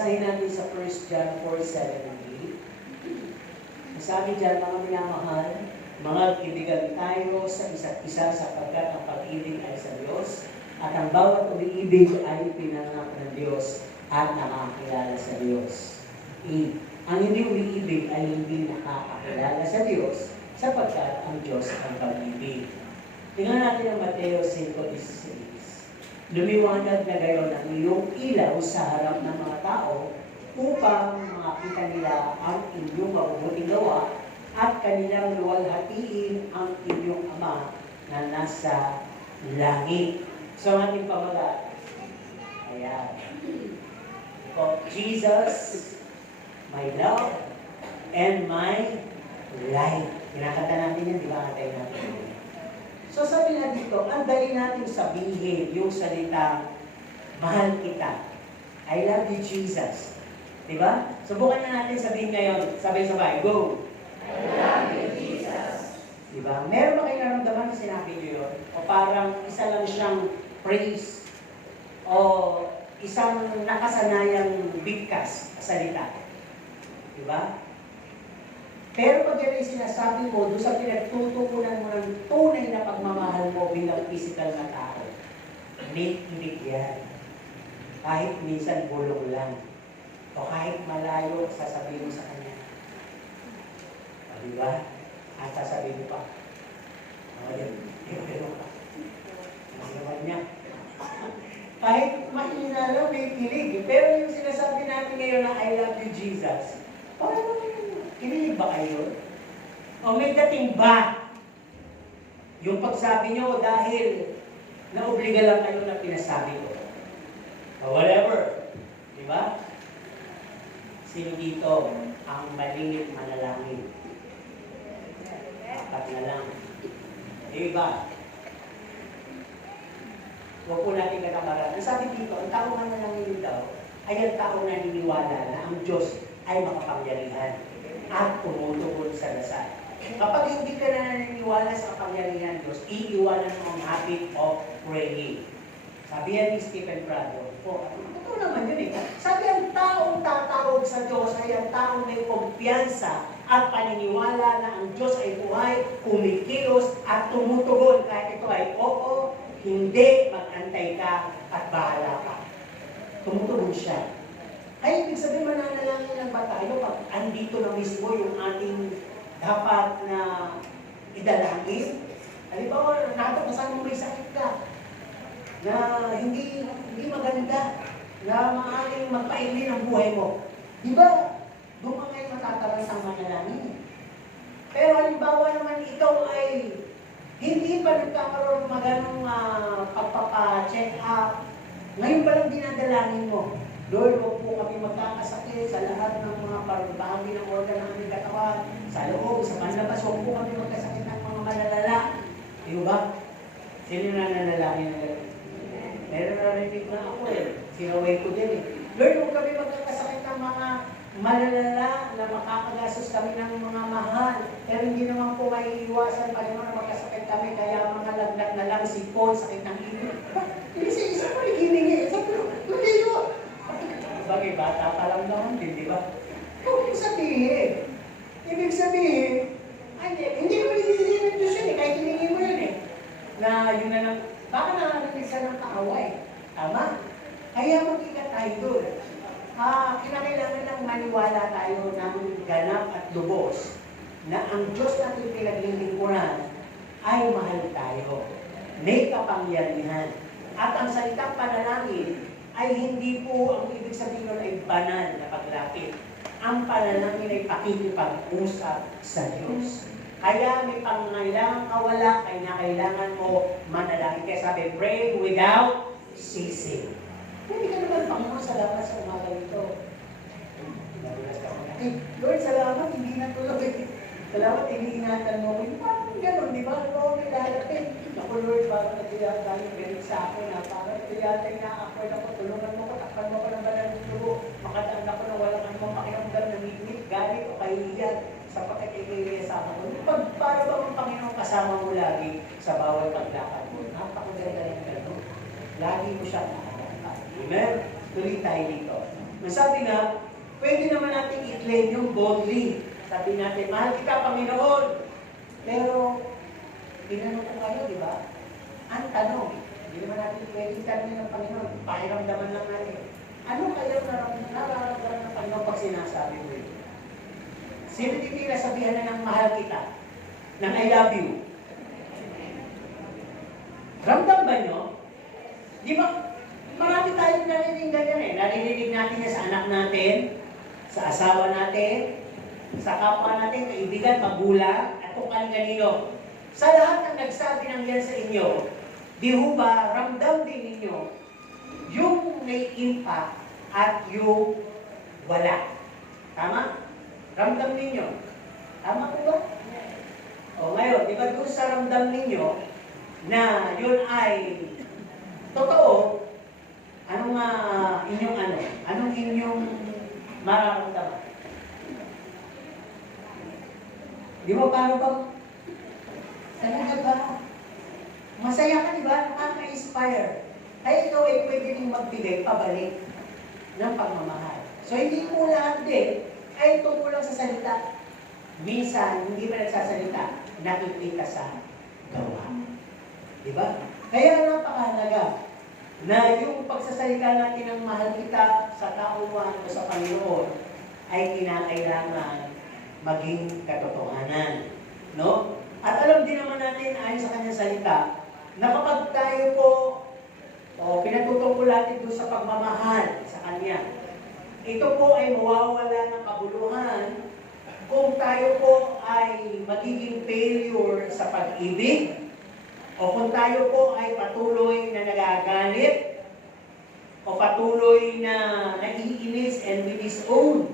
Basahin natin sa 1 John 4:7-8. Sabi dyan, mga minamahal, mga kaibigan tayo sa isa't isa sapagkat ang pag-ibig ay sa Diyos at ang bawat umiibig ay pinanganak ng Diyos at nakakilala sa Diyos. Ang hindi umiibig ay hindi nakakakilala sa Diyos sapagkat ang Diyos ang pag-ibig. Tingnan natin ang Mateo 5:16. Lumiwanag na gayon ang iyong ilaw sa harap ng mga tao upang makita nila ang inyong mabubuting gawa at kanilang luwalhatiin ang inyong Ama na nasa langit. So, ang ating pamagat. Ayan. Jesus, my love, and my life. Kinakanta natin yan, di ba? Kantayin natin. So, sabi na dito, ang dali natin sabihin yung salita, mahal kita. I love you, Jesus. Diba? Subukan na natin sabihin ngayon, sabay-sabay, go! I love you, Jesus. Diba? Meron ba kayo naramdaman na sinabi niyo yun? O parang isa lang siyang praise? O isang nakasanayang bigkas salita? Diba? Pero pag yan ay sinasabi mo, doon sa pinagtutukunan mo ng tunay na pagmamahal mo bilang physical na tao, make-ibig yan. Kahit minsan bulong lang. O kahit malayo, sasabihin mo sa kanya. O, diba? At sasabihin mo pa. O, pero pa. Mas naman niya. Kahit mahina lang, may kilig. Pero yung sinasabi natin ngayon na I love you, Jesus, parang kinilig ba kayo? O may dating ba? Yung pagsabi nyo dahil naobliga lang kayo na pinasabi ko. O whatever. Diba? Sino dito ang malingit manalangin? Apat na lang. Diba? Huwag po natin katamaran. Ang sabi dito, ang tao manalangin daw ay ang tao naniniwala na ang Diyos ay makapangyarihan at tumutugon sa dasal. Kapag hindi ka na naniniwala sa kapangyarihan ng Diyos, iiwanan mo ang habit of praying. Sabi yan ni Stephen Prado, totoo naman yun eh. Sabi ang taong tatawag sa Diyos ay ang taong may kumpiyansa at paniniwala na ang Diyos ay buhay, kumikilos at tumutugon kahit ito ay oo, hindi, mag-antay ka at bahala ka. Tumutugon siya. Ay, ibig sabihin mananalangin lang ba tayo pag andito na mismo yung ating dapat na idalangin? Halimbawa, natapos mo may sakit ka na hindi maganda, na maaaring magpaili ng buhay mo. Di ba? Doon ka ngayon matatalas ang manalangin. Pero halimbawa naman ikaw ay hindi pa nagkakaroon maganong pagpapa-check up. Ngayon pa lang dinadalangin mo. Lord, huwag po kami magkakasakit sa lahat ng mga bahagi ng organ ng aming katawan, sa loob, sa panlabas, huwag po kami magkasakit ng mga malalala. Di ba? Sino na nanalangin na gano'n? Meron na rinig na ako eh. Sinaway ko din eh. Lord, huwag kami magkakasakit ng mga malalala na makakagastos kami ng mga mahal. Pero hindi naman po maiiwasan pa naman na magkasakit kami, kaya mga lagnat na lang, sipon, sakit ng ino. Hindi sa isa ko hiningi. Sabi ko, hindi yun. Bagay, bata pa lang naman din, di ba? Ibig sabihin, ay, hindi naman hiningi ng Diyos yun eh, kahit hiningi mo yun eh. Na yun na lang, baka nakakalinig sa ng kaaway. Tama? Kaya mag-ikat tayo doon. Kinakailangan lang maniwala tayo ng ganap at lubos na ang Diyos natin pinaglilingkuran ay mahal tayo. May kapangyarihan. At ang salitang panalangin ay hindi po ang ibig sabihin nun ay banal na paglapit. Ang panalangin ay pakikipag-usap sa Diyos. Kaya may pangangailangan ka wala, kaya kailangan mo manalangin. Kaya sabi, pray without ceasing. Hindi ka naman, Panginoon, salamat sa umaga ito. Lord, salamat, hindi na tuloy. Salamat, iniingatan mo. Parang gano'n, di ba? Oo, may lalapin. Ako, Lord, parang nagkiyata yung ganit sa akin. Parang nagkiyata yung na-afford ako. Tulungan mo ko, takpan mo ko ng banal ng dugo. Makataan ako na walang anumang pakiramdam ng ngit, galit o kahihiyan sa pagkakikiliya sa ako. Para ba ang Panginoon kasama mo lagi sa bawat paglakad mo? Napakaganda yung gano'n. Lagi mo siyang nakakanta. Amen? Tuloy tayo dito. Sabi nga, pwede naman natin i-claim yung boldly. Sabi natin, mahal kita, Panginoon. Pero, tinanong ko kayo, di ba? Ang tanong, hindi naman natin pwede tanongin ng Panginoon. Pakiramdaman lang natin. Ano kayo nararamdaman ng Panginoon pag sinasabi mo yun? Sino titira sabihan na ng mahal kita? Ng I love you? Ramdam ba nyo? Di ba? Marami tayong narinig ganyan eh. Narinig natin yan sa anak natin, sa asawa natin, sa kapwa natin, kaibigan, magulang, at kung kanino. Sa lahat ng nagsabi ng yan sa inyo, di ho ba ramdam din ninyo yung may impact at yung wala? Tama? Ramdam ninyo. Tama po ba? O ngayon, di ba doon sa ramdam ninyo na yun ay totoo, anong inyong anong inyong mararamdaman? Di ba paano ba? Talaga ba? Masaya ka, di ba? Nakaka-inspire. Ay ikaw ay pwede rin magbigay pabalik ng pagmamahal. So hindi mo lahat din ay tumulang sa salita. Minsan, hindi pa nagsasalita, nakikita sa gawa. Di ba? Kaya napakahalaga na yung pagsasalita natin ng mahal kita sa tauhan o sa Panginoon ay kinakailangan maging katotohanan. No? At alam din naman natin ayon sa kanyang salita na kapag tayo po pinatutungkol natin doon sa pagmamahal sa Kanya, ito po ay mawawala ng kabuluhan kung tayo po ay magiging failure sa pag-ibig o kung tayo po ay patuloy na nagagalit o patuloy na naiinis and we disown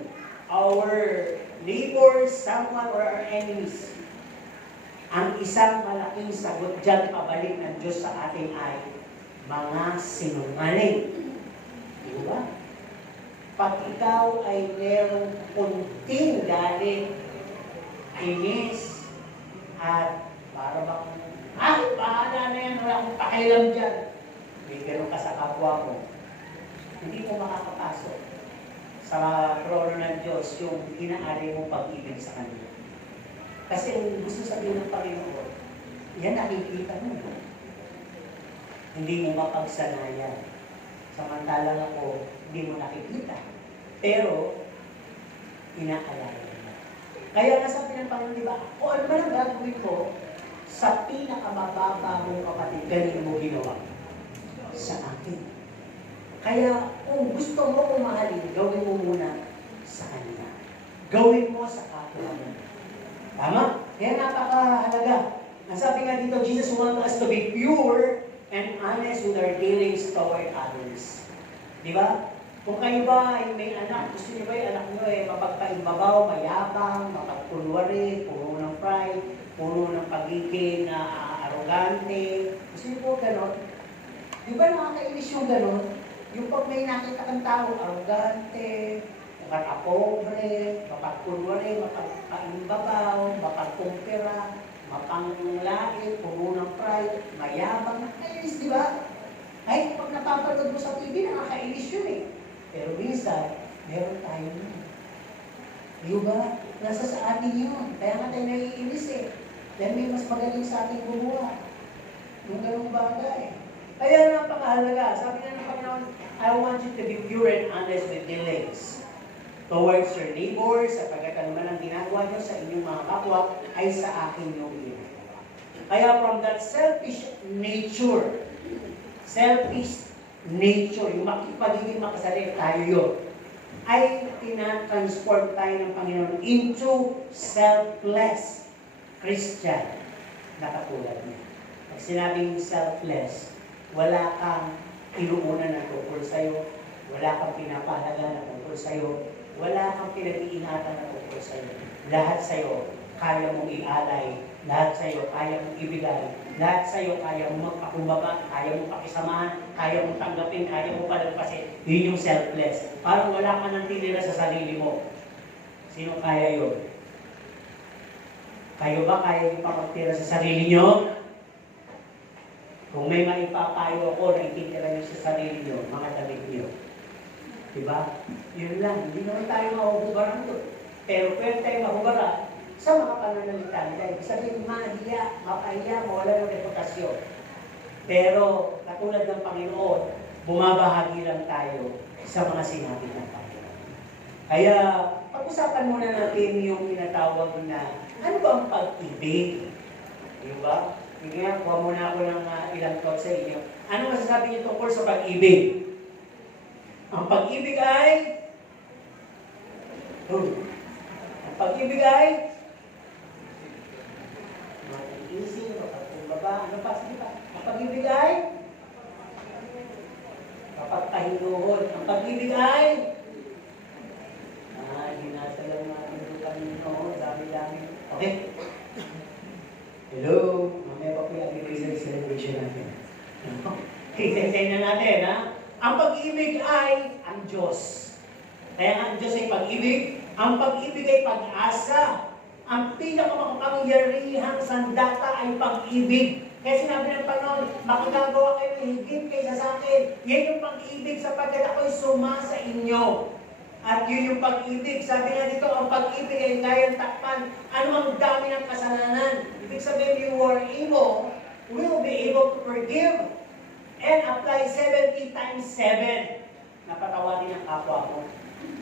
our neighbors, someone, or our enemies. Ang isang malaking sagot dyan pabalik ng Diyos sa atin ay mga sinungaling. Di ba? Pag ikaw ay merong kunting galit, inis, at para bang, bahala na yan, wala akong pakialam dyan. May ganun ka sa kapwa mo. Hindi mo makakapasok sa trono ng Diyos yung inaari mong pag-ibig sa Kanya. Kasi ang gusto sabihin ng Panginoon, yan nakikita mo. Hindi mo mapagsanayan. Samantalang ako, hindi mo nakikita. Pero, inaalala mo. Kaya nga sabi ng Panginoon, di ba, o ano ba ang gagawin ko sa pinakamababa mong kapatid, ganun mo ginawa sa akin. Kaya, kung gusto mo umahalin, gawin mo muna sa Kanya. Gawin mo sa kapwa mo. Tama? Kaya napakahalaga. Ang sabi nga dito, Jesus wants us to be pure and honest with our dealings toward others. Di ba? Kung kayo ba ay may anak, gusto niyo ba yung anak niyo ay mapagpaimbabaw, mayabang, mapagkunwari, puno ng pride, puno ng pagiging arrogante. Gusto niyo po gano'n? Di ba nakakainis yung gano'n? Yung pag may nakita kang tao, arrogante, makapobre, mapagkunwari, mapagpaimbabaw, mapagkumpira, mapanglait, puno ng pride, mayabang, nakakainis, di ba? Ay, pag napapanood mo sa TV, nakakainis yun eh. Pero minsan, meron tayo nun. Di ba? Nasa sa atin yun. Kaya nga tayo naiinis eh. Dahil may mas magaling sa ating gumawa. Yung ganong bagay. Kaya napakahalaga. Sabi nga ng Panginoon, I want you to be pure and honest with dealings towards your neighbors, sapagkat ano man ang ginagawa nyo sa inyong mga kapwa, ay sa akin yung ginagawa. Kaya from that selfish nature, yung pagiging makasarili, tayo yun, ay tinatransport tayo ng Panginoon into selfless Christian na katulad niya. Pag sinabing selfless, wala kang inuuna na tungkol sa'yo, wala kang pinapahalaga na tungkol sa'yo, wala kang pinag-iingatan na tungkol sa'yo. Lahat sa'yo, kaya mong ialay, lahat sa'yo, kaya mong ibigay, lahat sa'yo, kaya mong magpakumbaba, kaya mong pakisamahan, kaya mong tanggapin, kaya mong palagpasin. Yun yung selfless. Parang wala ka nang tinira sa sarili mo. Sino kaya yun? Kayo ba kaya nyo pa magtira sa sarili nyo? Kung may maipapayo ako na ititira nyo sa sarili nyo, mga damit nyo. Diba? Yun lang. Hindi naman tayo mahuhubaran doon. Pero pwede tayo mahubaran sa mga pananalita nila. Ibig sabihin, mahiya, mapahiya, mawala ng reputasyon. Pero, katulad ng Panginoon, bumabahagi lang tayo sa mga sinabi ng Panginoon. Kaya, pag-usapan muna natin yung tinatawag na, ano ba ang pag-ibig? Diba? Hindi nga, kuha muna ako ng ilang thoughts sa inyo. Ano masasabi niyo tungkol sa pag-ibig? Ang pag-ibig ay ang pag-ibig ay matiisip, mapagkumbaba, ano pa? Sige pa. Ang pag-ibig ay kapagpahinuhod. Ang pag-ibig ay hinasa lang natin yung kanino. Dami-dami. Okay? Hello? Mamaya pa po yung anniversary celebration natin. Kisensay na natin, ha? Ang pag-ibig ay ang Diyos. Kaya ang Diyos ay pag-ibig. Ang pag-ibig ay pag-asa. Ang pinakamakapangyarihang sandata ay pag-ibig. Kaya sinabi ng Panginoon, makagagawa kayo ng higit kaysa sa akin. Yan yung pag-ibig sapagkat ako'y suma sa inyo. At yun yung pag-ibig. Sabi nga dito, ang pag-ibig ay kayang takpan anumang dami ng kasalanan. Ibig sabihin, you are able, will be able to forgive and apply 70 times 7. Napatawarin ang kapwa mo.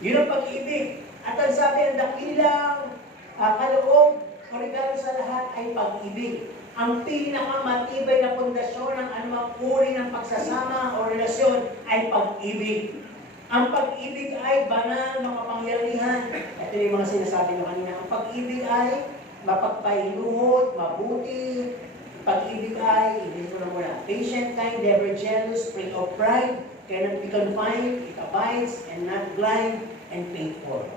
Yun ang pag-ibig. At ang sabi, ang dakilang kaloob o regalo sa lahat ay pag-ibig. Ang pinakamatibay na pundasyon ng anumang uri ng pagsasama o relasyon ay pag-ibig. Ang pag-ibig ay banal, makapangyarihan. Ito yung mga sinasabi nyo kanina. Ang pag-ibig ay mapagpahinuhod, mabuti. Pag-ibig ay, hindi ko na muna, patient, kind, never jealous, free of pride, cannot be confined, it abides, and not blind, and faithful.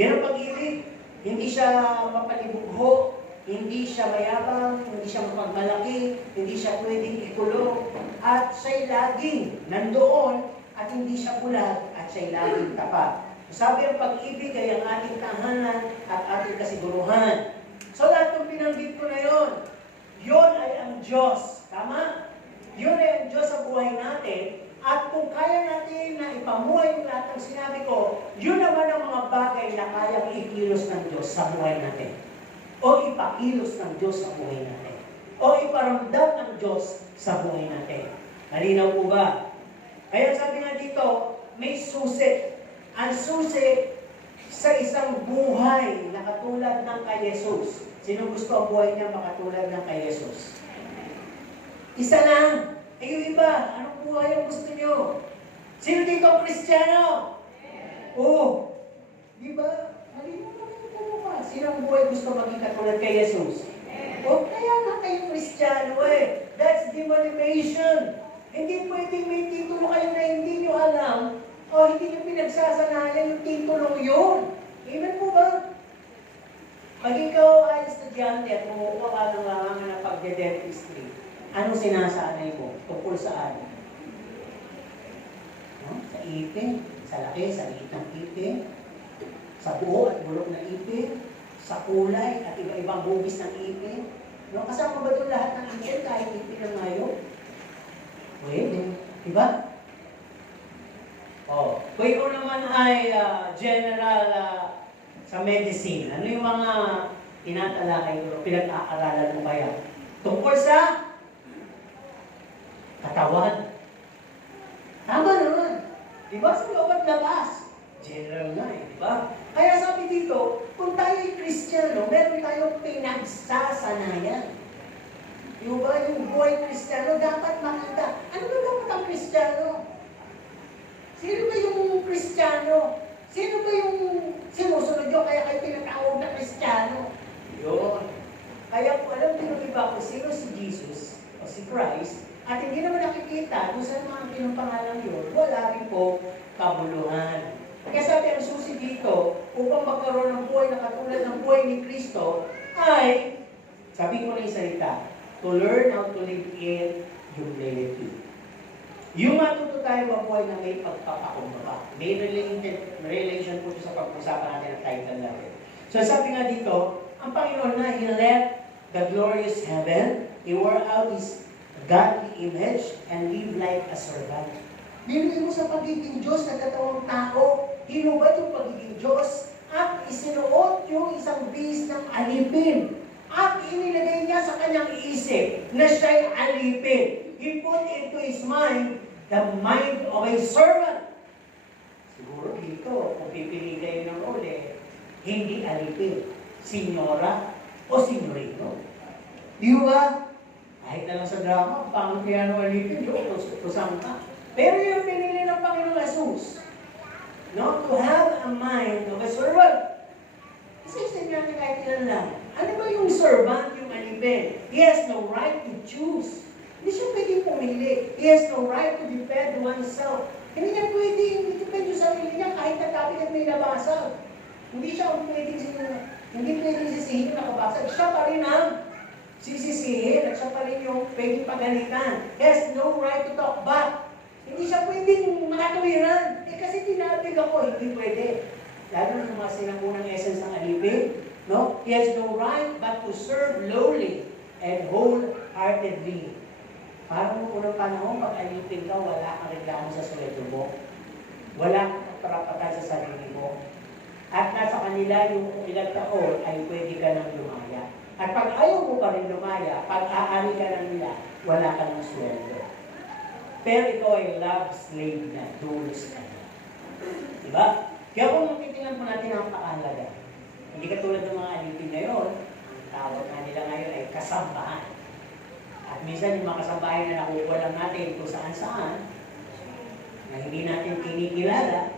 Yan ang pag-ibig. Hindi siya mapalibugho, hindi siya mayabang, hindi siya mapagmalaki, hindi siya pwedeng ikulong, at siya'y laging nandoon, at hindi siya bulag, at siya'y laging tapat. Sabi ang pag-ibig ay ang ating tahanan at ating kasiguruhan. So lahat ng binanggit ko na yon, yun ay ang Diyos. Tama? Yun ay ang Diyos sa buhay natin. At kung kaya natin na ipamuhay yung lahat ng sinabi ko, yun naman ang mga bagay na kayang ikilos ng Diyos sa buhay natin. O ipakilos ng Diyos sa buhay natin. O iparamdam ng Diyos sa buhay natin. Malinaw po ba? Kaya sabi nga dito, may susi. Ang susi sa isang buhay na katulad ng kay Jesus. Sino gusto ang buhay niya makatulad ng kay Jesus? Isa lang. Yung iba, anong buhay ang gusto niyo? Sino dito ang Kristiyano? Oo. Di ba? Halino naman yung mukha. Sino ang buhay gusto maging katulad kay Jesus? O kaya nga kayo Kristiyano eh. That's the motivation. Hindi pwedeng may titulo kayo na hindi nyo alam o hindi nyo pinagsasanayan yung titulong yun. Amen po ba? Pag ikaw ay estudyante at kumukuha ka ng langangan ng pagde-dentistry, anong sinasanay mo? Tungkol saan? No? Sa ipin, sa laki, sa liit ng ipin, sa buo at bulok ng ipin, sa kulay at iba-ibang hugis ng ipin. No? Kasama ba doon lahat ng ipin kahit ipin ng ngayon? Pwede. Diba? Oh. Kung ikaw naman ay general sa medicine, ano yung mga tinatalakay mo, pinag-aaralan mo kaya? Tungkol sa katawan. Tama naman. Diba? Sa loob at labas. General nga eh. Diba? Kaya sabi dito, kung tayo ay Kristiyano, meron tayong pinagsasanayan. Diba? Yung buhay Kristiyano, dapat makita. Ano ba dapat ang Kristiyano? Sino ba yung Kristiyano? Sino ba yung sinusunod nyo kaya kayo tinatawag na Kristiyano? Yun. Kaya kung alam nyo iba kung sino si Jesus o si Christ, at hindi naman nakikita kung saan mga pinupangalan yun, wala rin po kabuluhan. Kaya sabi ang susi dito, upang magkaroon ng buhay na katulad ng buhay ni Kristo, ay, sabi ko na yung salita, to learn how to live in humility. Yung matuto tayo mabuhay na may pagpapakumbaba. May relation po sa pag-usapan natin ng title natin. So sabi nga dito, ang Panginoon na, He left the glorious heaven, He wore out His godly image, and live like a servant. Binuhin mo sa pagiging Diyos na katawang tao. Hinubad yung pagiging Diyos at isinuot yung isang bihis ng alipin. At inilagay niya sa kanyang isip na siya'y alipin. He put into his mind the mind of a servant. Siguro dito, kung pipili kayo ng role, hindi alipin, senyora o senyorito. Di ba? Kahit na lang sa drama, pang piano alipin, kusang ka. Pero yung pinili ng Panginoong Jesus, no? To have a mind of a servant. Isip natin kahit ilan lang. Ano ba yung servant, yung alipin? He has no right to choose. Hindi siya pwedeng pumili. He has no right to defend oneself. Hindi niya pwedeng i-defend yung sarili niya kahit nagkabigat may nabasag. Hindi pwedeng sisihin yung nakabasag. Siya pa rin ang sisisihin at siya pa rin yung pwedeng pagalitan. He has no right to talk back. Hindi siya pwedeng makatuwiran. Kasi tinatig ako, hindi pwede. Lalo na mga sinamunang essence ng alipin. No? He has no right but to serve lowly and wholeheartedly. Parang nung unang panahon, pag alipin ka, wala kang reklamo sa sweldo mo. Wala kang karapatan sa sarili mo. At nasa kanila yung ilang taon ay pwede ka nang lumaya. At pag ayaw mo pa rin lumaya, pag aari ka lang nila, wala ka ng sweldo. Pero ikaw ay love slave na, dulos na. Diba? Kaya kung titingnan po natin ang pakahalaga, hindi katulad ng mga alipin ngayon, ang tawag na nila ngayon ay kasambahan. At minsan yung mga kasambahan na nakukuha lang natin kung saan-saan, na hindi natin kinikilala,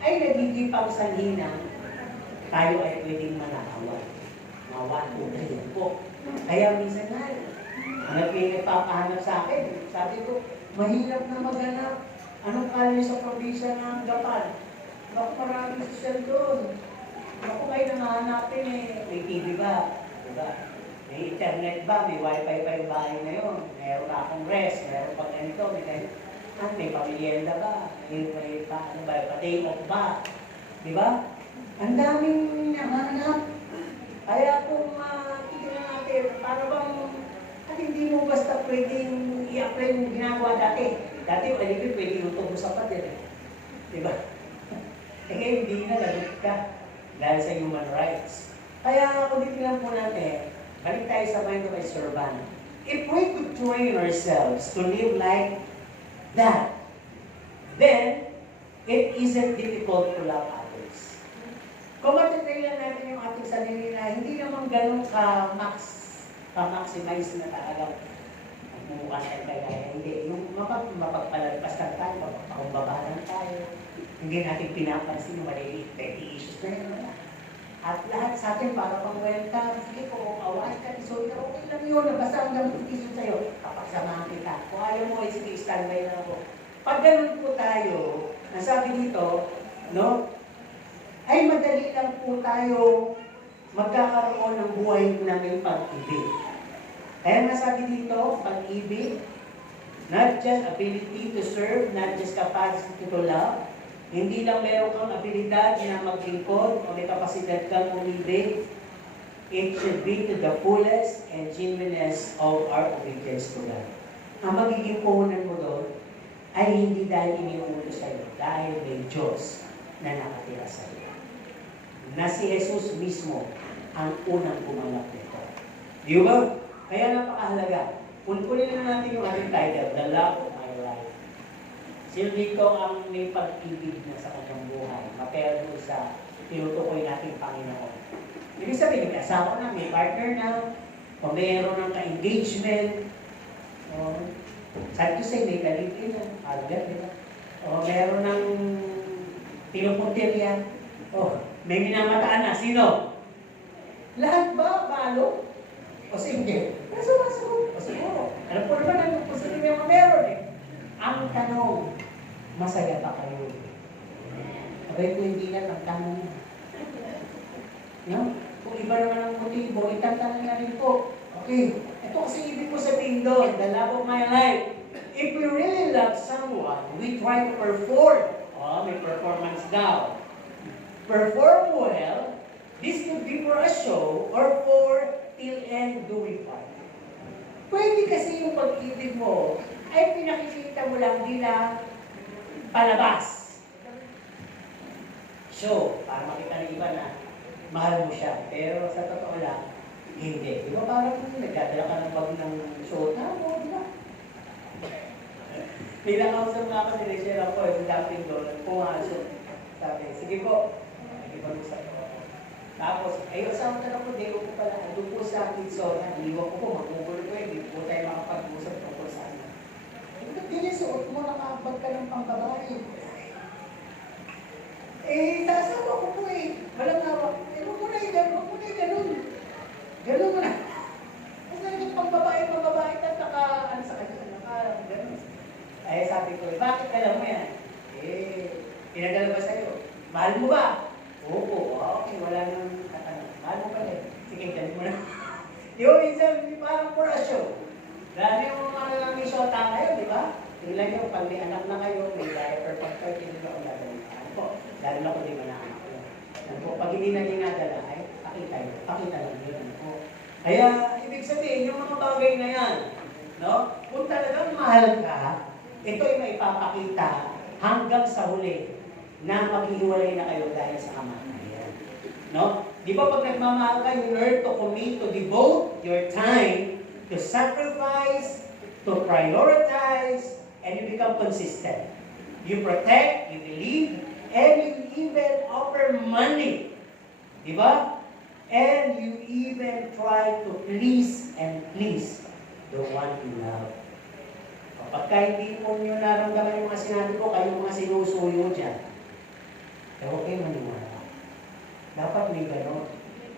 ay nagiging pangsanhin ng tayo ay pwedeng manakawan. Mga 1, 2, 3 po. Kaya minsan nga, ang nagpapahanap sa akin, sabi ko, mahirap na maghanap. Anong kala sa probinsya ng Gapan? Naku, maraming social doon. Naku, kayo nangahanapin eh. May TV ba? Diba? May internet ba? May wifi pa yung bahay na yun. Meron na akong rest. Meron pa ganito. May pamilyenda ba? May pa-day off ba? Diba? Ang daming nahanap. Kaya kung tignan natin, para bang at hindi mo basta pwedeng i-apply yung ginagawa dati. Dati yung alipin pwede utong mo sa pader. Diba? Eh ngayon hindi na lagot ka dahil sa human rights. Kaya kung titignan po natin, balik tayo sa mind of a servant. If we could train ourselves to live like that, then it isn't difficult to love others. Kung matitrailan natin yung ating sarili na hindi naman ganun ka-maximize na talagang magmumukha tayo kaya. Hindi. Yung mapagpalagpas lang tayo, mapagpakumbaba lang tayo. Hindi natin pinapansin yung maliliit petty issues na yun. At lahat sa atin para pang welcome. Sige po, away ka, so okay lang yun. Basta hanggang petition sa'yo, kapagsamahan kita. Kung ayaw mo, sige, standby na ako. Pag ganun po tayo, nasabi dito, no, ay madali lang po tayo magkakaroon ng buhay na may pag-ibig. Kaya nasabi dito, pag-ibig, not just ability to serve, not just capacity to love, hindi lang meron kang abilidad na maglingkod o may kapasidad kang umibig, it should be to the fullest and genuineness of our obedience to God. Ang magiging puhunan mo doon ay hindi dahil iniuulo sa iyo, dahil may Diyos na nakatira sa iyo. Na si Jesus mismo ang unang pumanap nito. Di ba? Kaya napakahalaga. Kunin na natin yung ating title, The Love of My Life. Sino dito ang may pag-ibig na sa kanyang buhay? Mapera doon sa tinutukoy nating Panginoon. Ibig sabihin, may asawa na, may partner na, o mayroon ng ka-engagement, o sad to say, may kalipin na, algar, di ba? O mayroon ng pinupuntirya, o may minamataan na, sino? Lahat ba, balo? O sige, o siguro. Alam po naman, ano po sila yung meron eh. Ang tanong, masaya pa kayo? Abay ko hindi na, ang tanong. No? Kung iba naman ang motibo, itatanong na rin po. Okay, ito kasi ibig ko sabihin doon, the love of my life. If we really love someone, we try to perform. Oh, may performance daw. Perform well, this could be for a show or for till end do we fight. Pwede kasi yung pag-ibig mo ay pinakikita mo lang bilang palabas. So, para makita ng iba na mahal mo siya. Pero sa totoo lang, hindi. Di ba parang nagdadala ka ng bag ng shota mo, di ba? Nilakausap nga ako, sinishare ako, yung dating doon, pumasok. Sabi, sige po, nakikipag-usap ko. Tapos, usap na ako, di ko pala, doon po sa Kidsona, iniwan ko po, magugulo ko hindi po tayo makapag-usap tungkol sa ano. Suot mo, nakabag ka ng pangbabae. Sasawa ko po walang hawak. Huwag mo na ganun. Ganun mo na. Kasi naging pangbabae, at ano sa kanya, ganun. Sabi ko, bakit alam mo yan? Pinadala ba sa'yo? Mahal mo ba? Oo, okay, wala nang katanong. Mahal mo pa rin. Sige, ganun mo na. Di ba, minsan, parang for a show. Lalo yung mga may shota ngayon, di ba? Tingnan nyo, pag may anak na kayo, may diaper pag kayo, tingnan ko ang gagawin. Ano po? Lalo na kung di ba na anak ko. Ano po? Pag hindi na ginadala, pakita lang yun. Ano po? Kaya, ibig sabihin, yung mga bagay na yan, no? Kung talagang mahal ka, ito ay maipapakita hanggang sa huli na maghihiwalay na kayo dahil sa kamatayan. No? Di ba pag nagmamahal ka, you learn to commit, to devote your time, to sacrifice, to prioritize, and you become consistent. You protect, you believe, and you even offer money. Di ba? And you even try to please the one you love. Kapag hindi po nyo naramdaman yung mga sinabi ko, kayo mga sinusuyo dyan. Kaya huwag kayo maniwala. Dapat may gano'n.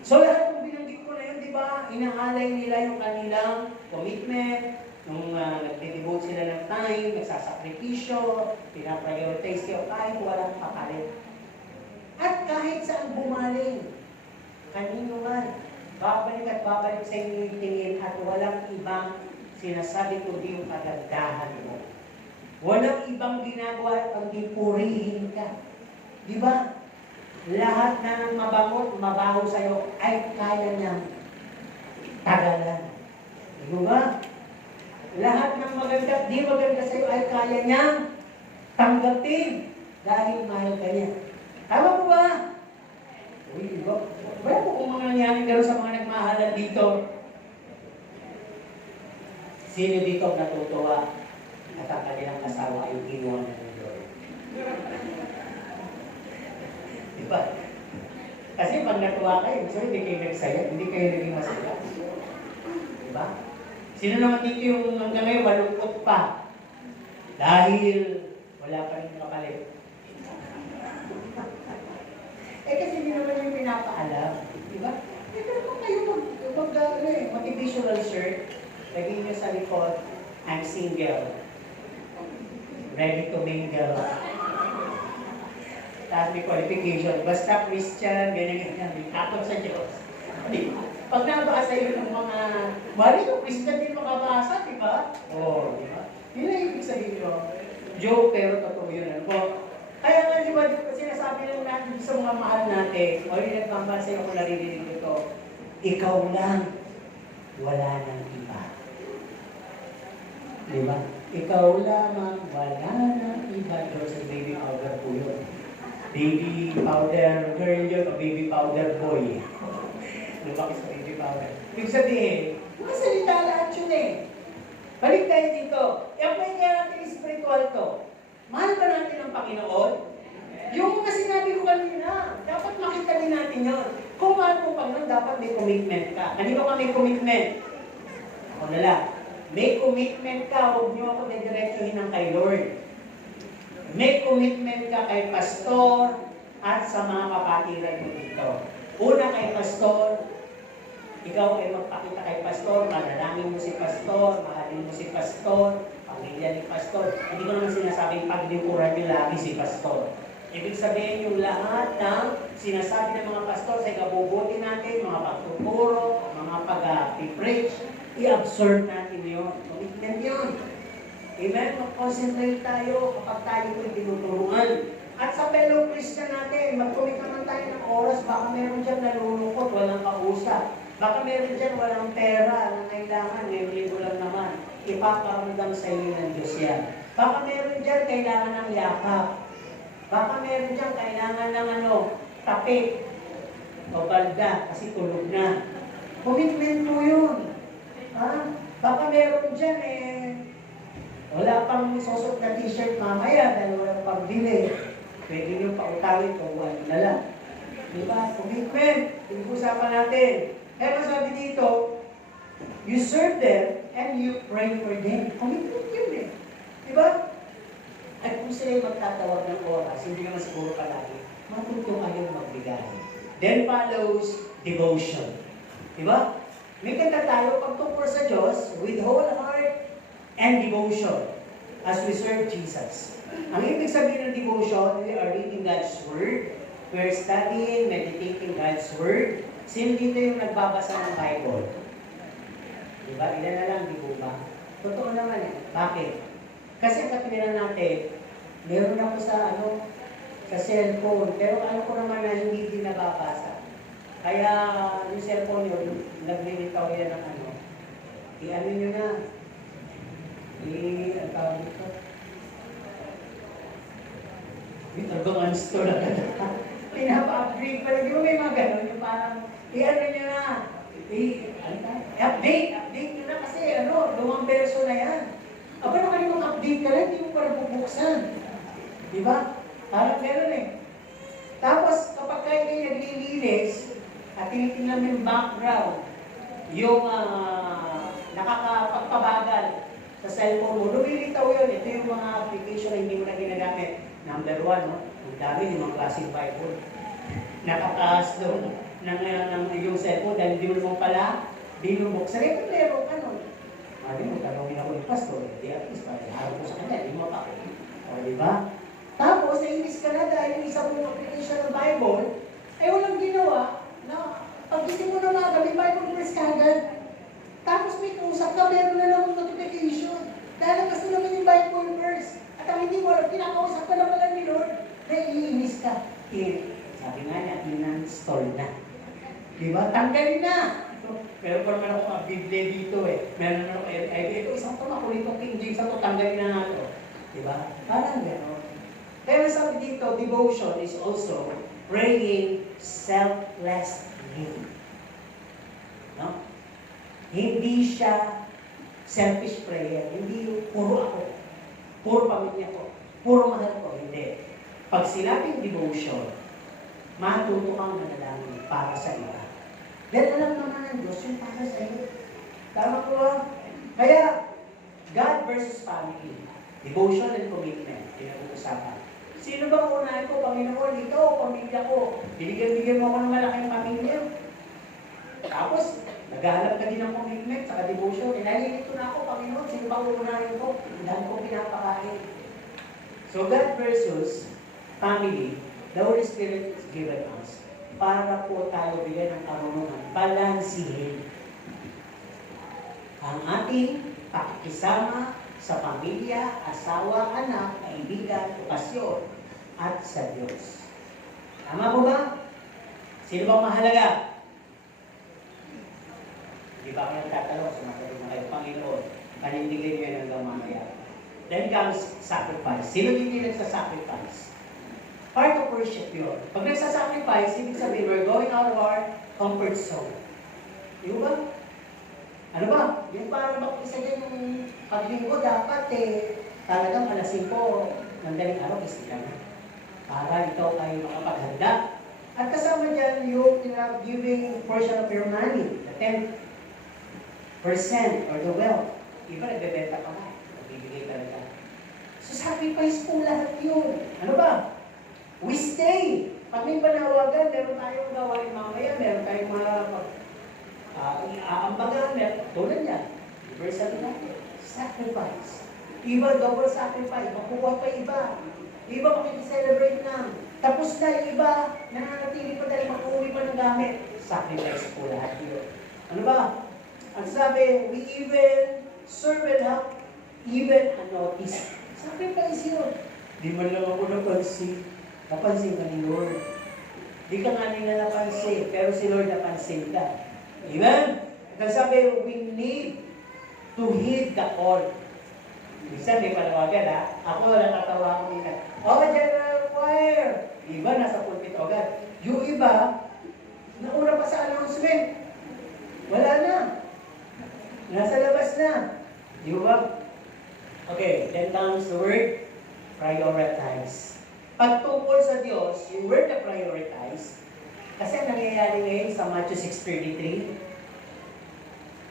So lahat ng binanggit ko na yun, di ba? Inaalay nila yung kanilang commitment, nung nagde-devote sila ng time, nagsasakripisyo, pinaprioritize kayo kahit walang pakalit. At kahit saan bumaling, kanino man, babalik at babalik sa inyo yung tingin at walang ibang sinasabi ko di yung kagandahan mo. Walang ibang ginagawa at hindi purihin ka. Di ba? Lahat na ng mabaho sa'yo ay kaya niyang tagalan. Di ba? Lahat ng maganda at di maganda sa'yo ay kaya niyang tanggapin dahil mahal ka niya. Tama po ba? Uy, di ba? Wala po kung mga nangyari gano'n sa mga nagmahalan dito. Sino dito natutuwa at ang kanilang asawa ay iwan na ng Lord? Diba? Kasi pag natuwa kayo, so hindi kayo nagsaya, hindi kayo naging masaya. Diba? Sino naman dito yung hanggang ngayon malungkot pa? Dahil wala pa rin kapalit. Kasi hindi naman yung pinapaalam. Diba? Pero kung kayo mag-visual shirt, lagyan niyo sa likod, I'm single. Ready to mingle. Tapos may qualification. Basta Christian, ganyan-ganyan. May takot sa Diyos. Pag nabasa yun ng mga, mali yung Christian din makabasa, di ba? Oo, di ba? Yun ang ibig sabihin ko. Joke, pero totoo yun. Ano po? Kaya nga, di ba, sinasabi lang natin sa mga mahal natin, o yung nagpambasa yung kung naririnig ito, ikaw lang, wala nang iba. Diba? Ikaw lamang, wala nang iba. Doon sa baby powder po yun. Baby powder girl yun o baby powder boy. Lumaki sa baby powder. Ibig sabihin, mga salita lahat yun Balik tayo dito. I-apply kaya natin spiritual to. Mahal ba natin ang Panginoon? Yung mga sinabi ko kanina, dapat makita din natin yun. Kung mahal mo Panginoon, dapat may commitment ka. Kanino ka may commitment? Ako na lang. May commitment ka, huwag niyo ako didiretsuhin ng kay Lord. May commitment ka kay pastor at sa mga kapatiran mo dito. Una kay pastor, ikaw ay magpakita kay pastor, manalangin mo si pastor, mahalin mo si pastor, pamilya ni pastor. Hindi ko naman sinasabing paglingkuran niyo lagi si pastor. Ibig sabihin yung lahat ng sinasabi ng mga pastor sa ikabubuti natin, mga pagtuturo, mga pag-preach, i-absorb natin yun. Commitment yun. Amen? Mag-concentrate tayo kapag tayo ko'y tinuturuan. At sa fellow Christian natin, mag-commit naman tayo ng oras. Baka meron dyan nalulungkot, walang kausap. Baka meron dyan walang pera na kailangan, ngayong linggo lang naman. Ipaparamdam sa inyo ng Diyos yan. Baka meron dyan kailangan ng yakap. Baka meron dyan kailangan ng tapik o balda kasi tulog na. Commitment po yun. Ha? Baka meron dyan wala pang susot na t-shirt mamaya dahil walang pagbili. Pwede nyo pautawin kung ano na lang. Diba? Commitment. Pinag-usapan natin. Kaya sabi dito, you serve them and you pray for them. Commitment yun eh. Diba? At kung sila'y magtatawag ng oras, hindi naman siguro palagi, matuto kayong magbigay. Then follows devotion. Diba? May kanta tayo, pagtungkol sa Diyos, with whole heart and devotion as we serve Jesus. Ang ibig sabihin ng devotion, we are reading God's Word, we are studying, meditating God's Word. Sino dito yung nagbabasa ng Bible? Diba? Ilan na lang, di ba? Totoo naman eh. Bakit? Kasi ang katinilan natin, meron ako sa cellphone, pero alam ko naman na hindi din nababasa. Kaya yung cellphone yun, naglilitaw yan ng i-ano nyo na, ang tawag ito. Nag-on store na pinapa-upgrade pa rin. Yung may mga gano'n, yung parang, i-ano nyo na, update nyo na kasi lumang verso na yan. Aba nakalimang update ka lang, hindi mo parang bubuksan. Diba? Parang gano'n eh. Tapos, kapag kayo naglilinis, at tinitingnan mo yung background, yung nakakapagpabagal sa cellphone mo, lumilitaw yun. Ito yung mga application na hindi mo na ginagamit. Number 1, ang dami yung mga klaseng Bible. Nakataas doon ng yung cellphone dahil hindi mo naman pala binubuksan. Ito meron ka nun. Sabi mo, tanongin ako yung pastor, hindi at least, harap ko sa kanya, hindi mo pa. O, diba? Tapos, nainis ka na dahil yung isang application ng Bible, ay walang ginawa na pag-isip mo na mga may Bible verse ka agad. Tapos may kausap ka, meron na lang notification. Dahil gusto naman yung Bible verse. At ang hindi mo alam, kinakausap ka naman lang ni Lord, naiinis ka. Sabi nga niya, in-install na. Diba? Tanggalin na! Pero pa naman ako mga Biblia dito eh. Meron naman ako NIV. Ito isang tumakulitong King James ito, tanggalin na nga ito. Diba? Parang gano'n. Pero sabi dito, devotion is also praying selflessly. No? Hindi siya selfish prayer. Hindi puro ako. Puro pamilya ko. Puro mahal ko. Hindi. Pag sinabing devotion, matuto kang manalangin para sa iba. Dahil alam naman ng Diyos yung para sa iyo. Tama ko ba? Kaya, God versus family. Devotion and commitment. Pinag-uusapan. Sino ba unahin ko? Panginoon, ikaw o pamilya ko? Binigyan mo ako ng malaking pamilya. Tapos, naghahanap ka din ng commitment sa devotion. Nalilito na ako, Panginoon, sino ba unahin ko? Dahil ko pinapakain. So, God versus family, the Holy Spirit is given us para po tayo bigyan ng karunungan, balansihin ang ating pakikisama sa pamilya, asawa, anak, kaibigan, okasyon, at sa Diyos. Tama po ba? Sino bang mahalaga? Di ba kayo nagtatanong, sumasagot na kayo, Panginoon, panindigin niyo yan hanggang mamaya. Then comes sacrifice. Sino din yung nagsasacrifice? Part of worship yun. Pag nagsasacrifice, ibig sabihin, we're going out of our comfort zone. Di ba? Ano ba? Yung parang isa dyan yung paglinggo, dapat talagang alasin ko, mandaling araw, kasi ka na. Para ikaw ay makapaghanda. At kasama dyan yung giving portion of your money, the 10% or the wealth. Iba, nagbebenta ka nga. Nagbibigay talaga. So sacrifice po lahat yun. Ano ba? We stay. Pag may panawagan, meron tayong gawain mamaya, meron tayong mga aambagan, tulad niya. Verse natin, sacrifice. Iba, double sacrifice. Makuha pa iba. Iba, makikiselebrate na. Tapos na yung iba, nananatili pa dahil makuwi pa ng gamit. Sacrifice po lahat yun. Ano ba? Ang sabi, we even serve and help, even unnoticed. Sacrifice yun. Di man lang ako napansin. Napansin ka ni Lord. Di ka nga nila napansin, pero si Lord napansin ka. Amen? At sabi, we need to heed the call. Minsan may panawagan ha. Ako natatawa ako minsan. Oh, General Choir! Iba nasa pulpit agad. Yung iba, nauna pa sa announcement. Wala na. Nasa labas na. Di ba? Okay, then comes the word, prioritize. Pagtungkol sa Diyos, yung word na prioritize, kasi ang nangyayari ngayon sa Matthew 6:33,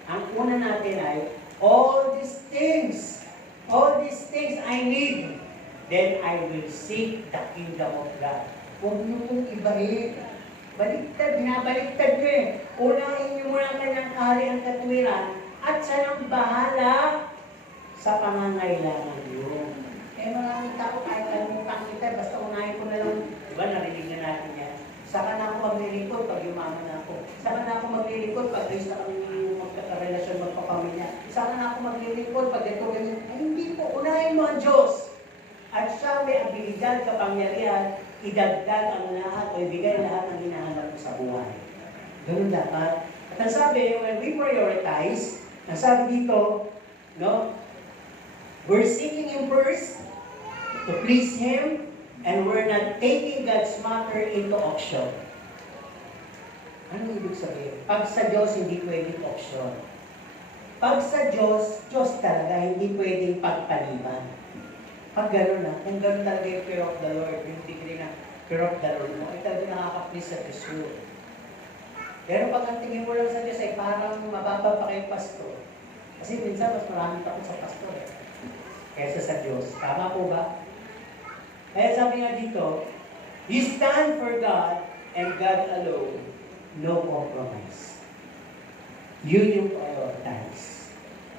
ang una natin ay, all these things I need, then I will seek the kingdom of God. Huwag niyo kong ibahin. Baliktad, binabaliktad niyo eh. Unahin niyo muna ang kanyang kaharian at katwiran, at siya nang bahala sa pangangailangan niyo. Eh maraming tao, kahit kalimutan kita, basta unahin ko na lang. Diba, narinig na natin yan. Saka na ako maglilingkod pag yumaman na ako. Saka na ako maglilingkod pag gusto kami magkakarelasyon, magpapamilya. Saka na ako maglilingkod pag ito ganyan. Ay hindi po, unahin mo ang Diyos. At siya may abilidad, kapangyarihan, idagdag ang lahat o ibigay lahat ng hinahanap mo sa buhay. Ganun dapat. At ang sabi, when we prioritize, ang sabi dito, no, we're seeking Him first to please Him, and we're not taking God's matter into auction. Ano ibig sabihin? Pag sa Diyos, hindi pwedeng auction. Pag sa Diyos, Diyos talaga, hindi pwedeng pagpaliban. Pag gano'n na, kung gano'n talaga yung fear of the Lord, yung degree na fear of the Lord mo, ay talaga nakaka-please sa Diyos mo. Pero pag ang tingin mo lang sa Diyos ay parang mababa pa kay pastor. Kasi minsan mas maraming takot sa pastor kaysa sa Diyos. Tama po ba? Kaya sabi nga dito, you stand for God and God alone, no compromise. Yun yung prioritize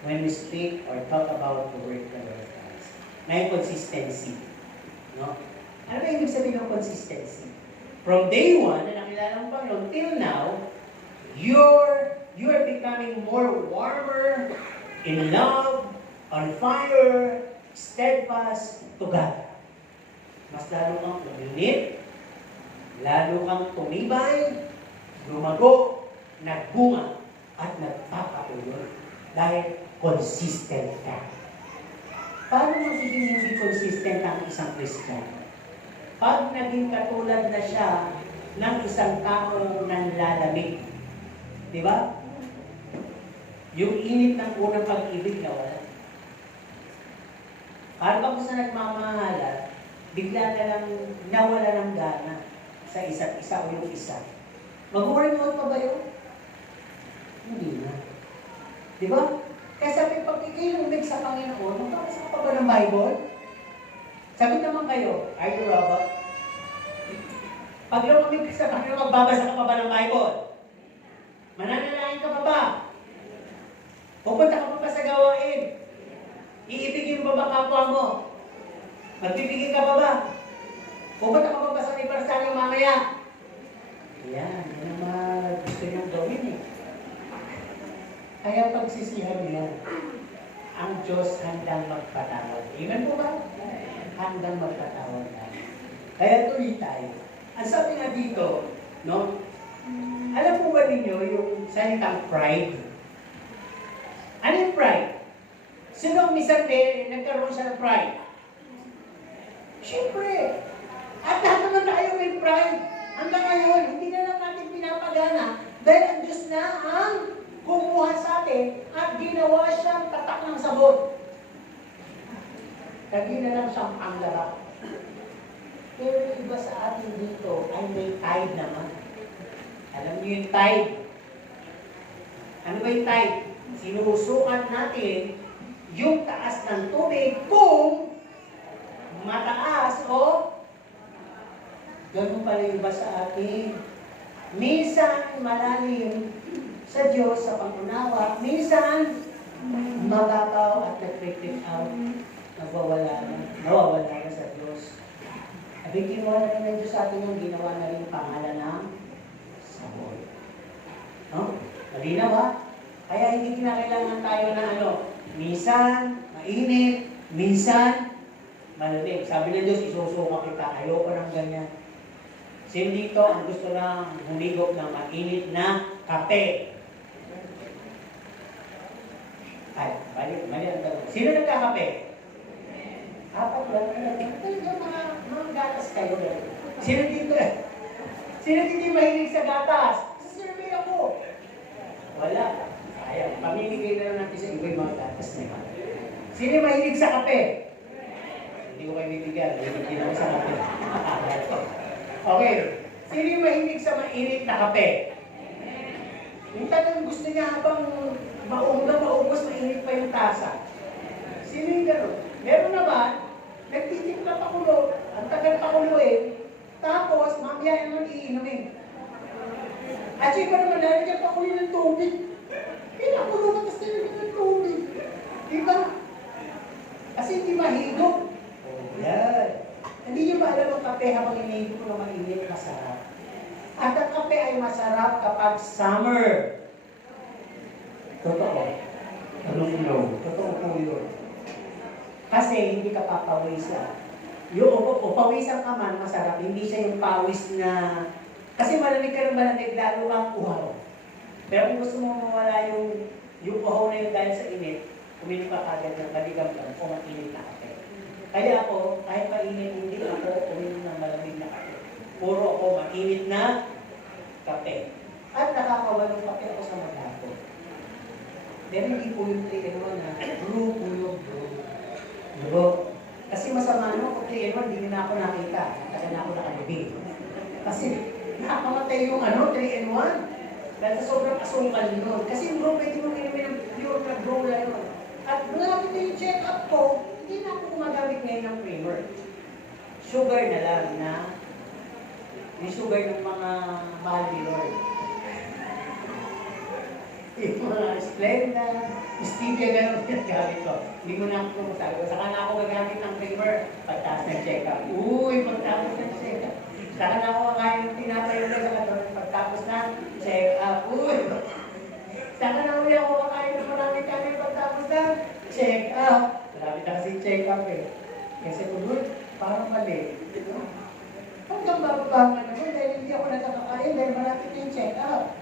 when we speak or talk about the word prioritize. May consistency. No? Ano ba ibig sabihin ng consistency? From day one, na nakilala mo Panginoon, till now, you are becoming more warmer, in love, on fire, steadfast to God. Mas lalo kang uminit, lalo kang tumibay, lumago, nagbunga, at nagpapatuloy. Dahil consistent ka. Paano magiging hindi consistent ang isang Kristiyano? Pag naging katulad na siya ng isang taong nanlalamig. Di ba? Yung init ng unang pag-ibig na wala. Parang kung sa nagmamahalan, bigla na lang nawala ng gana sa isa't isa o yung isa. Mag-worry mo pa ba yun? Hindi na. Di ba? Kaya sabi, pag ikilumig sa Panginoon, magbabasa ka pa ba ng Bible? Sabi naman kayo, are you robot? Pag lumamig ka sa Panginoon, magbabasa ka pa ba ng Bible? Mananalangin ka pa ba? Pupunta ka pa ba sa gawain? Iibigin mo ba kapwa mo? Magbibigay ka pa ba? Pupunta ka pa ba sa anibersaryo mamaya? Yan, yan ang mga gusto niyong gawin eh. Kaya pagsisihan niya, ang Diyos handang magpatawad. Amen po ba? Handang magpatawad na. Kaya tuloy tayo. Ang sabi nga dito, no? Alam po ba ninyo yung salitang pride? Ano yung pride? Sino ang minsan nagkaroon siya ng pride? Siyempre. At lahat naman tayo may pride. Hanggang ngayon, hindi na lang natin pinapagana dahil ang Diyos na ang kumuha sa atin at ginawa siyang tatak ng sabon. Lagi na lang siyang panglarap. Pero yung iba sa atin dito ay may tide naman. Alam niyo yung tide? Ano ba yung tide? Sinusukat natin yung taas ng tubig kung mataas o ganun pala yung iba sa atin. Minsan malalim sa Diyos, sa pangunawa, minsan mababaw at nag-trip out, nawawala na sa Diyos. Abing kinuha na rin ng Diyos sa atin yung ginawa na rin pangalan ng sabon. No? Malinaw ha? Kaya hindi kinakailangan tayo na minsan mainit, minsan malamig. Sabi ng Diyos, isusuka kita, ayoko ng ganyan. Sino dito ang gusto lang humigop ng mainit na kape? Ay, mali ang tanong. Sino nagkakape? Apat lang. Talaga mga gatas kayo. Sino dito eh? Sino dito yung mahilig sa gatas? Survey ako. Wala. Sayang. Pamimigay na lang natin sa iba yung mga gatas na yun. Sino yung mahilig sa kape? Hindi ko kayo bibigyan. Bibigyan ako sa kape. Okay. Sino yung mahilig sa mainit na kape? Yung talagang gusto niya habang maubos, mainit pa yung tasa. Sino yung gano'n? Meron naman, nagtitimpla pakulo, ang tagal pakuluin, tapos mamaya naman iinumin. At siya pa naman lalagyan pakulo ng tubig. Pinakulo ka, tapos nilagyan ng tubig. Diba? Kasi hindi mahigop. Yan. Hindi niyo ba alam ang kape habang inihigop na mainit, masarap? At ang kape ay masarap kapag summer. Totoo. Anong totoo po yun. Kasi hindi ka papawisan. Yung pawisan ka man, masarap. Hindi siya yung pawis na... Kasi malamig ka ng malamig, lalo kang uhaw. Pero kung gusto mo mawala yung uhaw na yun dahil sa init, uminom ka kagad ng kaligam lang o mainit na kape. Kaya ako, kahit mainit, hindi ako uminom ng malamig na kape. Puro ako mainit na kape. At nakakawalong kape ako sa maghapon. Pero hindi po yung 3-in-1 na brew. Diba? Kasi masama no, kung 3-in-1, hindi na ako nakita. Tagal na ako nakalibing. Kasi nakamatay yung 3-in-1. Dahil sa sobrang asukal nun. Kasi yung brew, pwede mong inumin ng pure na brew lang yun. At nung nakita yung check-up ko, hindi na ako gumagamit ngayon ng creamer. Sugar na lang na yung sugar ng mga mahal ni Lord. Yung mga Splenda, Stevia, gano'n ginagamit ko. Hindi mo na ako sabi ko. Saka na ako gagamit ng creamer pagtaas ng check-up. Uy, pagtapos ng check-up. Saka na ako kakain ng tinapay ulit sa katawan pagtapos ng check-up. Uy! Saka na ulit ako kakain ng maraming kanin pagtapos ng check-up. Marami na kasi check-up eh. Kasi tuloy, parang mali. Hanggang bababa ka naman dahil hindi ako nakakakain dahil malapit yung check-up.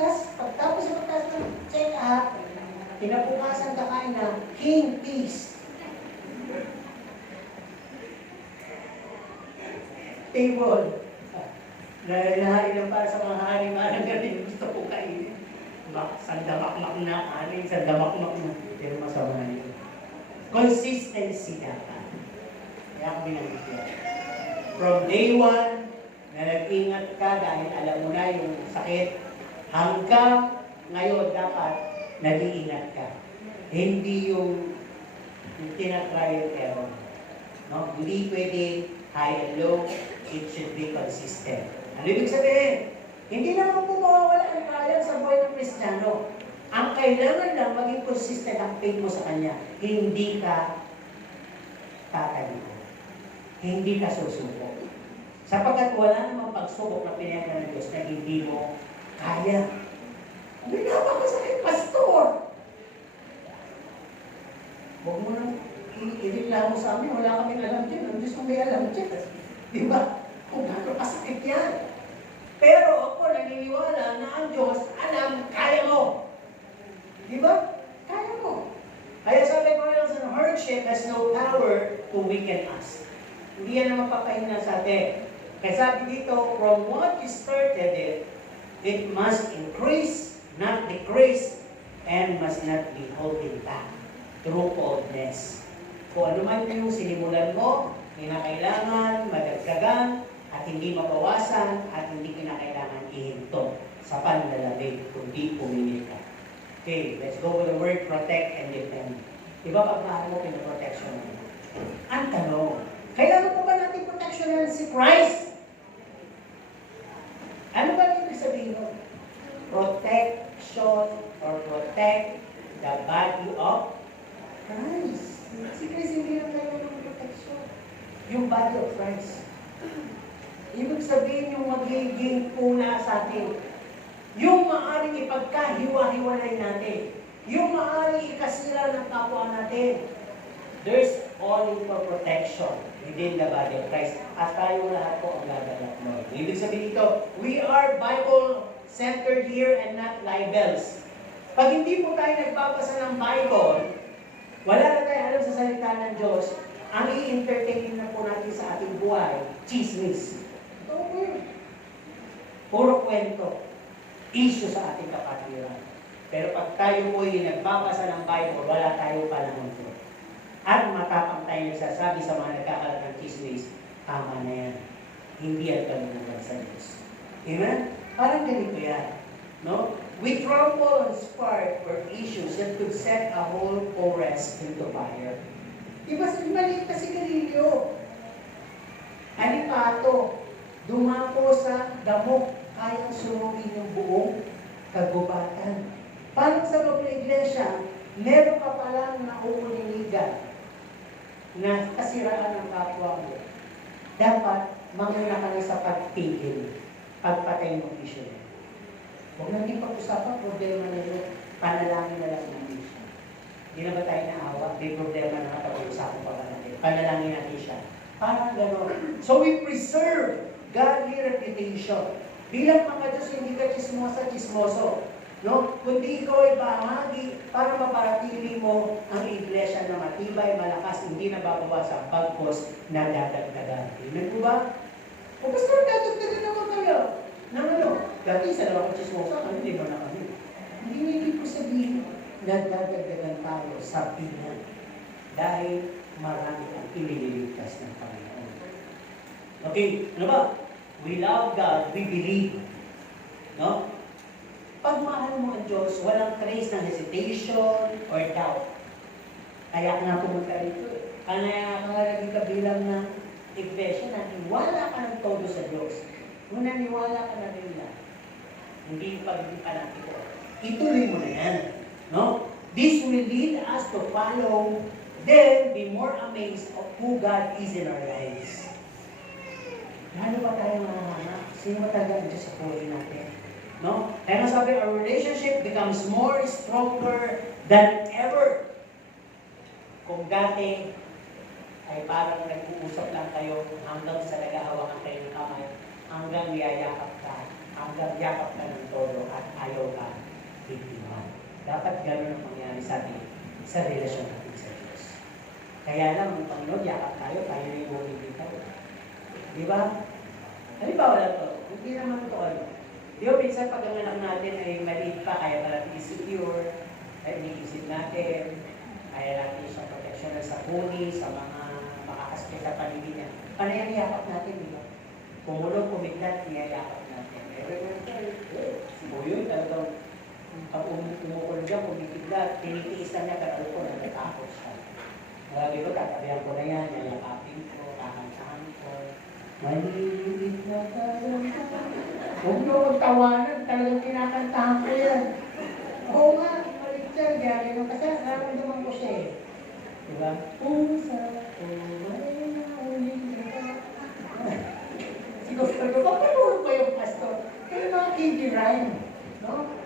Tapos, pagtapos sa pagtapos ng check-up, kinabukasan kakain na king peas. Table. Nahain lang para sa mga hari-marang galing gusto ko kainin. Sandamakmak na, sandamakmak na. Pero masama na yun. Consistency dapat. Kaya ako binanggit. From day 1, na nag-ingat ka dahil alam mo na yung sakit, hanggang ngayon dapat nag-iingat ka. Hindi yung tinatry and error. No? Hindi pwede high and low, it should be consistent. Ano ibig sabihin? Hindi naman po mawawala ang kayan sa buhay ng Kristiyano. Ang kailangan lang maging consistent ang faith mo sa Kanya. Hindi ka tatalikod. Hindi ka susuko. Sapagkat wala namang pagsubok na pinagyan ng Diyos na hindi mo kaya. Hindi napakasakit, pastor! Huwag mo nang i-reklamo sa amin, wala kaming alam dyan. Ang Diyos kung may alam dyan. Di ba? Kung gano'n kasakit yan. Pero ako naniniwala na ang Diyos alam, kaya mo. Di ba? Kaya mo. Kaya sabi ko lang sa hardship has no power to weaken us. Hindi yan na mapapahina sa atin. Kaya sabi dito, from what you started it must increase, not decrease, and must not be holding back through boldness. Kung ano man yung sinimulan mo, kinakailangan madagdagan at hindi mabawasan at hindi kinakailangan ihinto sa panlalabig kundi pumili ka. Okay, let's go with the word protect and defend. Diba pag mahal mo pinaprotection mo? Ang tanong, kailangan po ba natin protection si Christ? Ano ba ibig sabihin mo? Protection or protect the body of Christ. Si Christ hindi lang tayo ng protection. Yung body of Christ. Ibig sabihin yung magiging puna sa atin. Yung maaaring ipagkahiwa-hiwalay natin. Yung maaaring ikasira ng kapwa natin. There's only for protection within the body of Christ. At tayo lahat po ang gaganap mo. Ibig sabihin ito, we are Bible-centered here and not libels. Pag hindi po tayo nagbabasa ng Bible, wala na tayo alam sa salita ng Diyos, ang i-entertain na po natin sa ating buhay, chismis. Ito po yun. Puro kwento. Issue sa ating kapatiran. Pero pag tayo po yung nagbabasa ng Bible, wala tayo panahon po. At matapang tayo nagsasabi sa mga nagkakalat ng chismis, tama na yan. Hindi ang kalungan sa Diyos. Amen? Parang ganito yan. No? We trample on spark or issues that could set a whole forest into fire. Diba, maliit na si Galileo. Alipato, dumako sa damo, kayang sunugin yung buong kagubatan. Parang sa loob ng iglesia, meron ka palang nauuninigan na kasiraan ng kapwa mo. Dapat manguna ka na sa pagpigil, pagpatay ng issue. Huwag natin pag-usapan, problema na yun. Panalangin na lang natin siya. Hindi na ba tayo naawa? May problema na pag-usapan pa ba natin? Panalangin natin siya. Parang gano'n. So we preserve godly reputation. Bilang mga Diyos, hindi ka chismoso. No? Kundi ikaw ay bahagi para maparatili mo ang iglesia na matibay, malakas, hindi nababawasan, bagkos na dadagdagan. Amen po ba? O basta dadagdagan naman kayo. Nang ano? Dati isa lang ako chismosa, hindi mo na kami. Hindi ko sabihin na dadagdagan tayo sa bilang dahil marami ang ililigtas ng Panginoon. Okay, ano ba? We love God, we believe. No? Pag mahal mo ang Diyos, walang trace ng hesitation or doubt. Kaya ka nga pumunta rito. Kaya ka nga naging kabilang ng iglesia na iwala ka ng todo sa Diyos. Kung naniwala ka na rin lang, hindi pag-ibig ka natin ito. Ituloy mo na yan. No? This will lead us to follow, then be more amazed of who God is in our lives. Lalo ba tayo mahanap? Sino ba talaga ang Diyos sa buhay natin? No? Kaya sabi, our relationship becomes more stronger than ever. Kung dati ay parang nag-uusap lang kayo hanggang sa naghahawakan kayo ng kamay, hanggang yayakap ka, hanggang yakap ka ng todo at ayaw ka bitiwan. Dapat gano'n ang mangyari sa atin sa relasyon natin sa Diyos. Kaya lang, ang Panginoon, yakap tayo na yung bitaw. Di ba? Halimbawa na to, hindi naman to ano. Di ba, minsan pag ang anak natin ay maliit pa, kaya natin i-secure, ay iniisip natin, kaya natin siyang proteksyonan sa puni, sa mga makakaspil sa paligid niya. Panayang yakap natin, di ba? Pumulong, kumiglat, niyayakap natin. Si Boyoy talagang pag umukul dyan, kumikiglat, tinitiis lang niya, pero alam ko, natatakot siya. Sabi ko, tatabihan ko na yan, yayakapin ko, kakansahan ko. Maliit na talanta. Huwag niyo magtawanan, talagang kinakantahan ko yan. Oo nga, maliit yan, gari nung kasi nararamdaman ko siya eh. Diba? Pusa ko, may naulit na. Siguro, paano ba yung pastor? Kaya mga kiddie rhyme, no?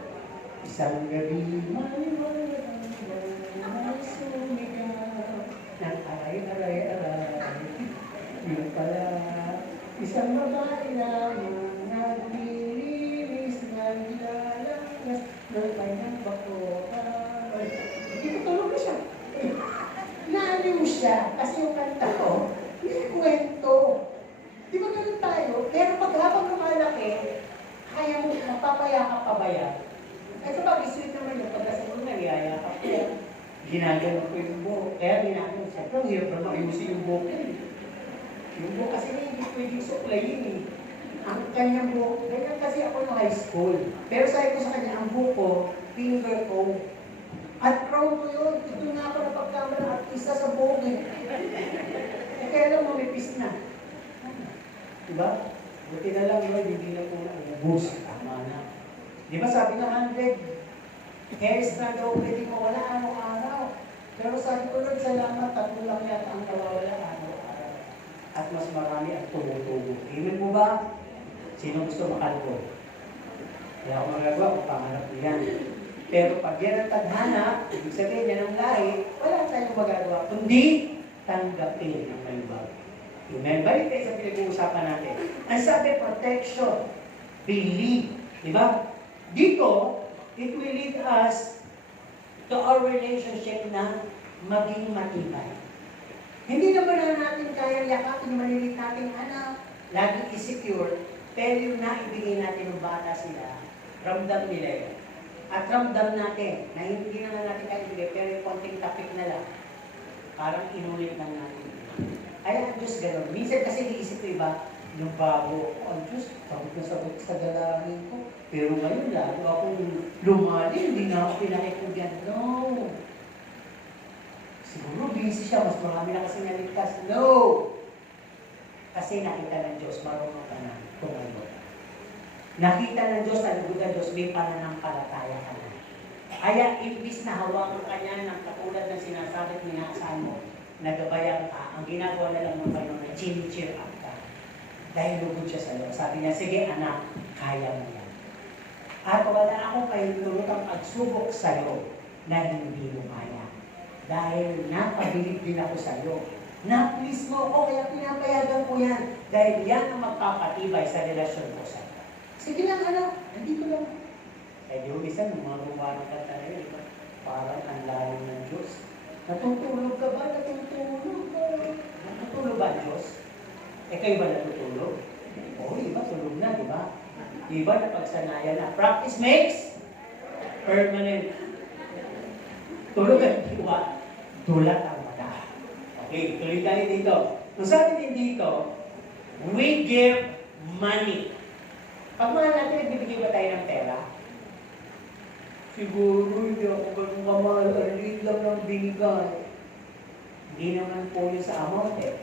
Isang gabi, maliwanag may sumigaw ng aray. Yun pala, isang babae lamang naglilinis ng nilalangas ng kanyang bakotan. Hindi ko tulog na siya. Naaliw siya kasi yung kanta ko, may kwento. Di ba ganun tayo? Pero pag habang lumalaki, kaya mo mapapayakap pa ba yan? Kasi pag-isweet naman yung pagkasabog na niyayakap ko yan. Ginagano ko yung buhok. Kaya ginagano, siyempre ang hirap na ayusin yung buhok yan. Yung buhok kasi hindi pwedeng suklayin eh. Ang kanyang buhok, ganyan kasi ako ng high school. Pero sabi ko sa kanya, ang buhok ko, finger ko. At crown ko yun. Ito na ako na pagkamala at isa sa buhok eh. Kaya lang mamipis na. Diba? Buti na lang yun, hindi na po na-ubus. Tama na. Diba sabi nga 100 hairs na daw pwede mawala araw-araw. Pero sabi ko lang, salamat, 3 lang yata ang kawawala araw-araw. At mas marami ang tumutubo. Amen mo ba? Sino gusto makalbo? Kaya ako magagawa kung pangarap niyan. Pero pag yan ang tadhana, ibig sabihin yan ang lahi, wala tayong magagawa. Kundi, tanggapin ang may bago. Amen. Balik tayo sa pinag-uusapan natin. Ang sabi, protection, believe. Diba? Dito, it will lead us to our relationship na maging matibay. Hindi naman na natin kayang yakapin yung maliliit nating anak. Lagi insecure, pero yung naibigay natin ng bata sila, ramdam nila yun. At ramdam natin na hindi na lang natin kaya ibigay, pero yung konting tapik na lang, parang inulit lang natin. Ay, ang Diyos gano'n. Minsan kasi iisip ko iba, yung bago, ang Diyos, sagot na sagot sa dalangin ko. Pero ngayon, lalo akong lumalim, hindi na ako pinakikugyan. No! Siguro busy siya, mas marami na kasi naligtas. No! Kasi nakita ng Diyos, marunong ka na tumayo. Nakita ng Diyos, nalugod ng Diyos, may pananampalataya ka na. Kaya, imbis na hawakan ka niya ng katulad ng sinasabi ni Hasan mo, nagabayan ka, ang ginagawa na lang ng Panginoon, cheer up ka. Dahil lugod siya sa loob. Sabi niya, sige anak, kaya mo yan. At wala akong kahintulutang pagsubok sa'yo na hindi mo kaya. Dahil napabilib din ako sa'yo. Na-please mo ako, kaya pinapayagan ko yan. Dahil yan ang magpapatibay sa relasyon ko sa'yo. Sige lang anak, nandito lang. Kaya yung isa, nung mga rumarang kanta na yun, parang ang layo ng Diyos. Natutulog ka ba? Natutulog ka. Natutulog ba Diyos? Kayo ba natutulog? Oo, iba tulog na, di ba? Iba napagsanayan na. Practice makes permanent. Tulog ang diwa, tulat ang mata. Okay, tuloy tayo dito. Kung sabi din dito, we give money. Pag mahal natin, nagbibigay ba tayo ng pera? Siguro hindi ako ganun kamahal. Alit lang ng binigay. Hindi naman po yun sa amount eh.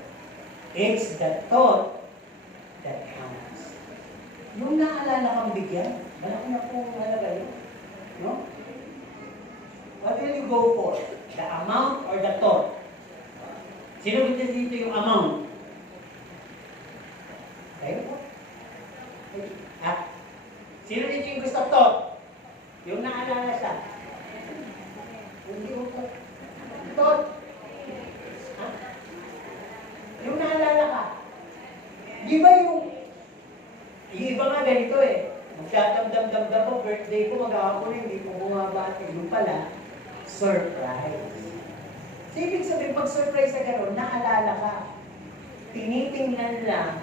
It's the thought that counts. Yung naalala kang bigyan, malaki na po halaga yun. No? What will you go for? The amount or the thought? Sino gusto dito yung amount? Kayo po? Ah, sino dito yung gusto thought? Yung naalala siya. Hindi mo po. Thought. Ha? Yung naalala ka. Di ba yung iba nga ganito eh. Magdadamdam-damdam ko, birthday ko, mag-aapon, hindi ko bumabati. Yung pala, surprise. So, ibig sabihin, pag surprise na gano'n, naalala ka. Tinitingnan lang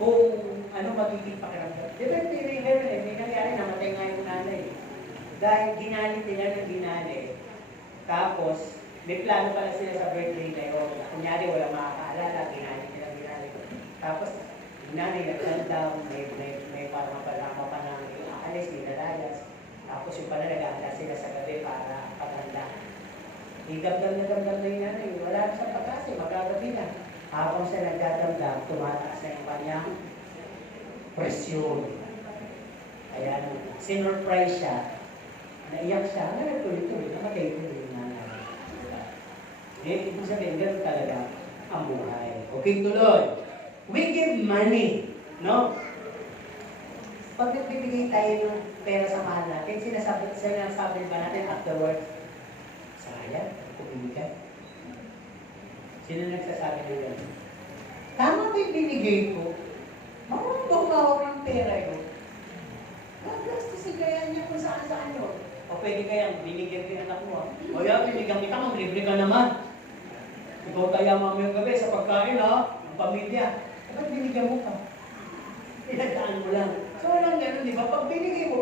kung ano magiging pakiramdam. Di ba, may nangyari, namatay nga yung nanay. Dahil ginalit nila ng ginali. Tapos, may plano pala sila sa birthday na yun. Kunyari, walang makakaalala, ginali nila. Tapos, yung nanay nagtanda, may parang palama pa ng aalis, may nalayas. Tapos yung pala nag-aalas sila sa gabi para paghanda. Damdam na yung nanay. Wala na siyang pag-kasi, magagabi na. Habang siya nagdadamdam, tumataas na yung kanyang presyon. Kaya nung sinurprise siya, naiyak siya, tuloy-tuloy, namatay tuloy yung nanay. Ibig sabihin, gano'n talaga ang buhay. Okay, tuloy. We give money, no? Pag nagbibigay tayo ng pera sa mahal natin, sinasabi ba natin afterwards, sayang, kumibigay. Sino nagsasabi na yun? Tama ba yung binigay ko? Marunong ba umawag ng pera yun? Gagastusin kaya niya kung saan-saan yun. O pwede kaya binigyan ko yung anak mo. O yan, binigyan kita, mag-libre ka naman. Ikaw kaya mamayang gabi sa pagkain ha, ang pamilya. Ba't binigyan mo ka? Pinagdaan mo lang. So walang ganun, di ba? Pag binigay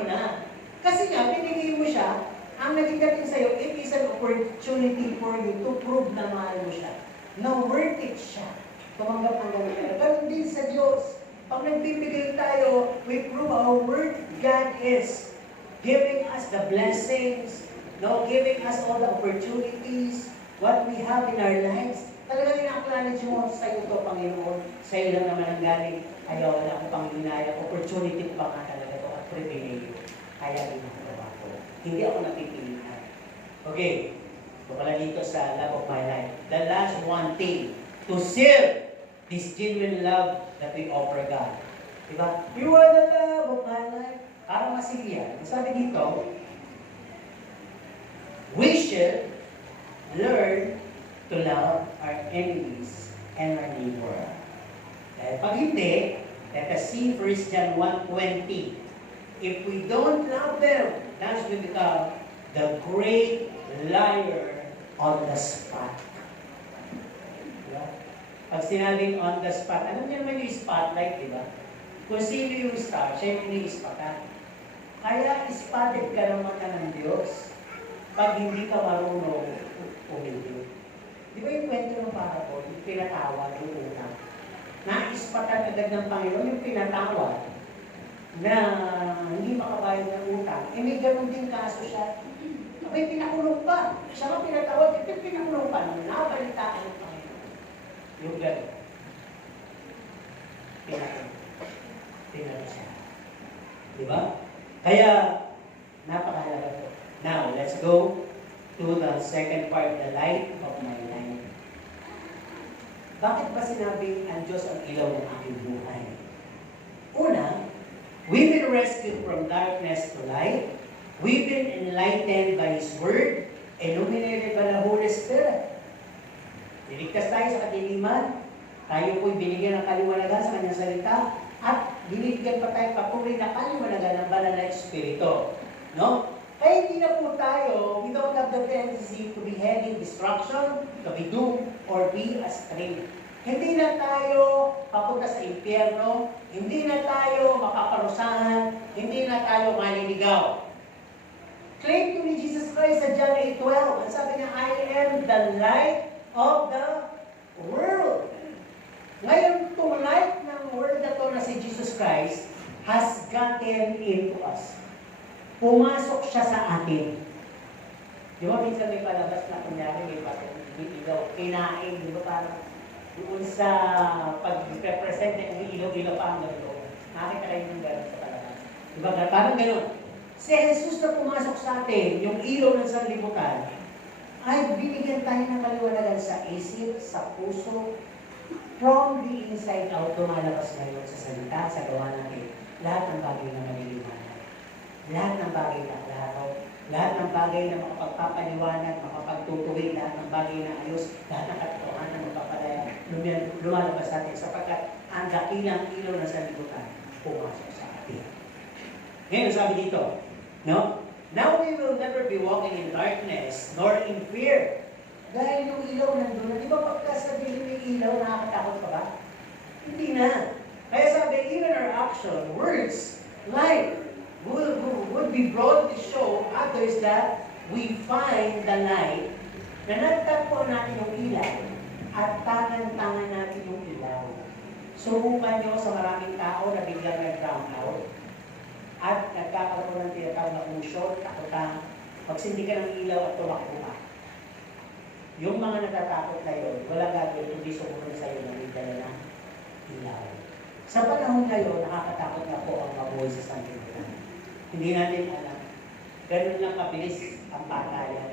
mo na. Kasi nga, binigay mo siya, ang naging dating sa'yo, it is an opportunity for you to prove na mahal mo siya. Na worth it siya. Tumanggap ang ganun ka. Ganun din sa Diyos. Pag nagbibigay tayo, we prove how worth God is. Giving us the blessings, no? Giving us all the opportunities, what we have in our lives. Talagang ina-acknowledge mo sa iyo to, Panginoon. Sa iyo lang naman ang galing. Kaya wala akong panginaya. Opportunity pa nga talaga to at privilege. Kaya ginagawa ko. Hindi ako napipilihan. Okay. So pala dito sa love of my life. The last one thing. To seal this genuine love that we offer God. Diba? You are the love of my life. Para masigyan. Sabi dito, we should learn to love our enemies and our neighbor. Dahil pag hindi, let us see 1 John 1:20. If we don't love them, thus we become the great liar on the spot. Pag sinabing on the spot, alam niyo naman yung spotlight, di ba? Kung sino yung star, siya yung ini-spotan. Kaya spotted ka naman ka ng Diyos pag hindi ka marunong umindi. Di ba yung kwento ng parabol, yung pinatawad, yung utang? Na-ispatan agad ng Panginoon yung pinatawad na hindi makabayad ng utang. Eh may ganun din kaso siya. May pinakulong pa. Siya nga pinatawad, ito pinakulong pa. Nabalitaan ng Panginoon. Yung gano'n. Pinatawad siya. Di ba? Kaya, napakahalaga po. Now, let's go to the second part, the light of my life. Bakit ba sinabing ang Diyos ang ilaw ng aking buhay? Una, we've been rescued from darkness to light. We've been enlightened by His Word, illuminated by the Holy Spirit. Niligtas tayo sa kadiliman. Tayo po'y binigyan ng kaliwanagan sa Kanyang salita. At binigyan pa tayo patuloy na kaliwanagan ng banal na Espiritu. No? Kaya hindi na po tayo, we don't have the tendency to be heading destruction, to be doomed, or be astray. Hindi na tayo papunta sa impyerno, hindi na tayo makaparusahan, hindi na tayo maliligaw. Claim to me Jesus Christ sa John 8:12. Ang sabi niya, I am the light of the world. Ngayon, itong light ng world na ito na si Jesus Christ has gotten into us. Pumasok siya sa atin. Di ba minsan may palabas na kunyari may ilaw, kinain, di ba parang doon sa pag-represent na ilaw-ilaw pa ang gano'n. Nakita kayo ng gano'n sa palabas. Di ba parang gano'n. Si Jesus na pumasok sa atin, yung ilaw ng sanlibutan, ay binigyan tayo ng kaliwanagan sa isip, sa puso, from the inside out, tumalabas ngayon sa salita, sa gawa natin, lahat ng bagay na maliliwanag. Lahat ng bagay na klaro, lahat ng bagay na makapagpapaliwanag, makapagtutuwid, lahat ng bagay na ayos, lahat ng katotohanan na magpapalaya, lumalabas sa atin sapagkat ang dakilang ilaw na sanlibutan, pumasok sa atin. Ngayon, sabi dito, no? Now we will never be walking in darkness, nor in fear. Dahil yung ilaw nandun na, di ba pagka sabihin may ilaw, nakakatakot ka ba? Hindi na. Kaya sabi, even our action, words, life, would be brought to show others that we find the light, na nagtagpuan natin yung ilaw, at tangan-tangan natin yung ilaw. Subukan nyo sa maraming tao na biglang nag-drown out, at nagkakaroon ng tinatawag na usyon, takotang, magsindi ka ng ilaw at tumakbo ka. Yung mga natatakot na yun, wala gagawin kundi sumunod sa iyo na may dala ng ilaw. Sa panahon ngayon, nakakatakot na po ang mabuhay sa sanlibutan. Hindi natin alam. Ganun lang kabilis ang patayan.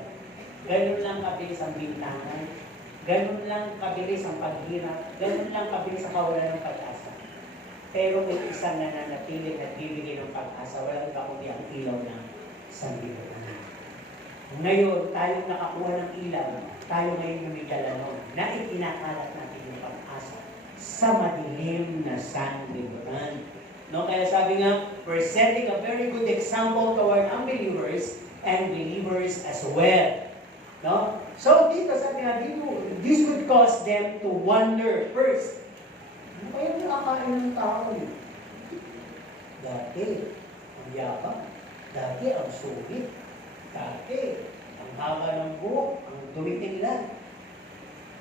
Ganun lang kabilis ang bintangan. Ganun lang kabilis ang paghirap. Ganun lang kabilis ang kawalan ng pag-asa. Pero may isang nananatili at bibigay ng pag-asa, walang iba kundi ang ilaw ng sanlibutan. Ngayon, tayong nakakuha ng ilaw, tayo ngayon lumigala nun, na ikinakalat natin yung pag-asa sa madilim na sanlibutan. No, kaya sabi nga, we're setting a very good example toward unbelievers and believers as well. No? So, dito sabi nga, this would cause them to wonder first. Ano kaya nakakain ng tao eh? Dati, ang yabang. Dati, ang sugit. Dati, ang haba ng buhok, ang tumitinglan.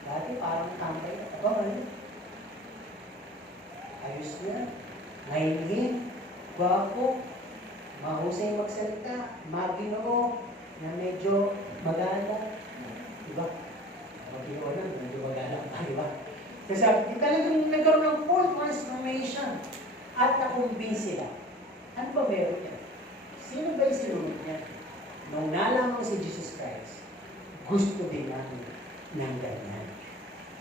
Dati, parang tambay na. Aba, ano? Ayos na. Mahinhin, gwapo, mahusay magsalita, maginoo, na medyo maganda. Diba? Maginoo na, medyo maganda pa, diba? Kasi talagang nagkaroon ng full transformation at nakumbin sila. Ano ba meron niya? Sino ba yung sinunod niya? Nung nalaman si Jesus Christ, gusto din namin ng ganyan.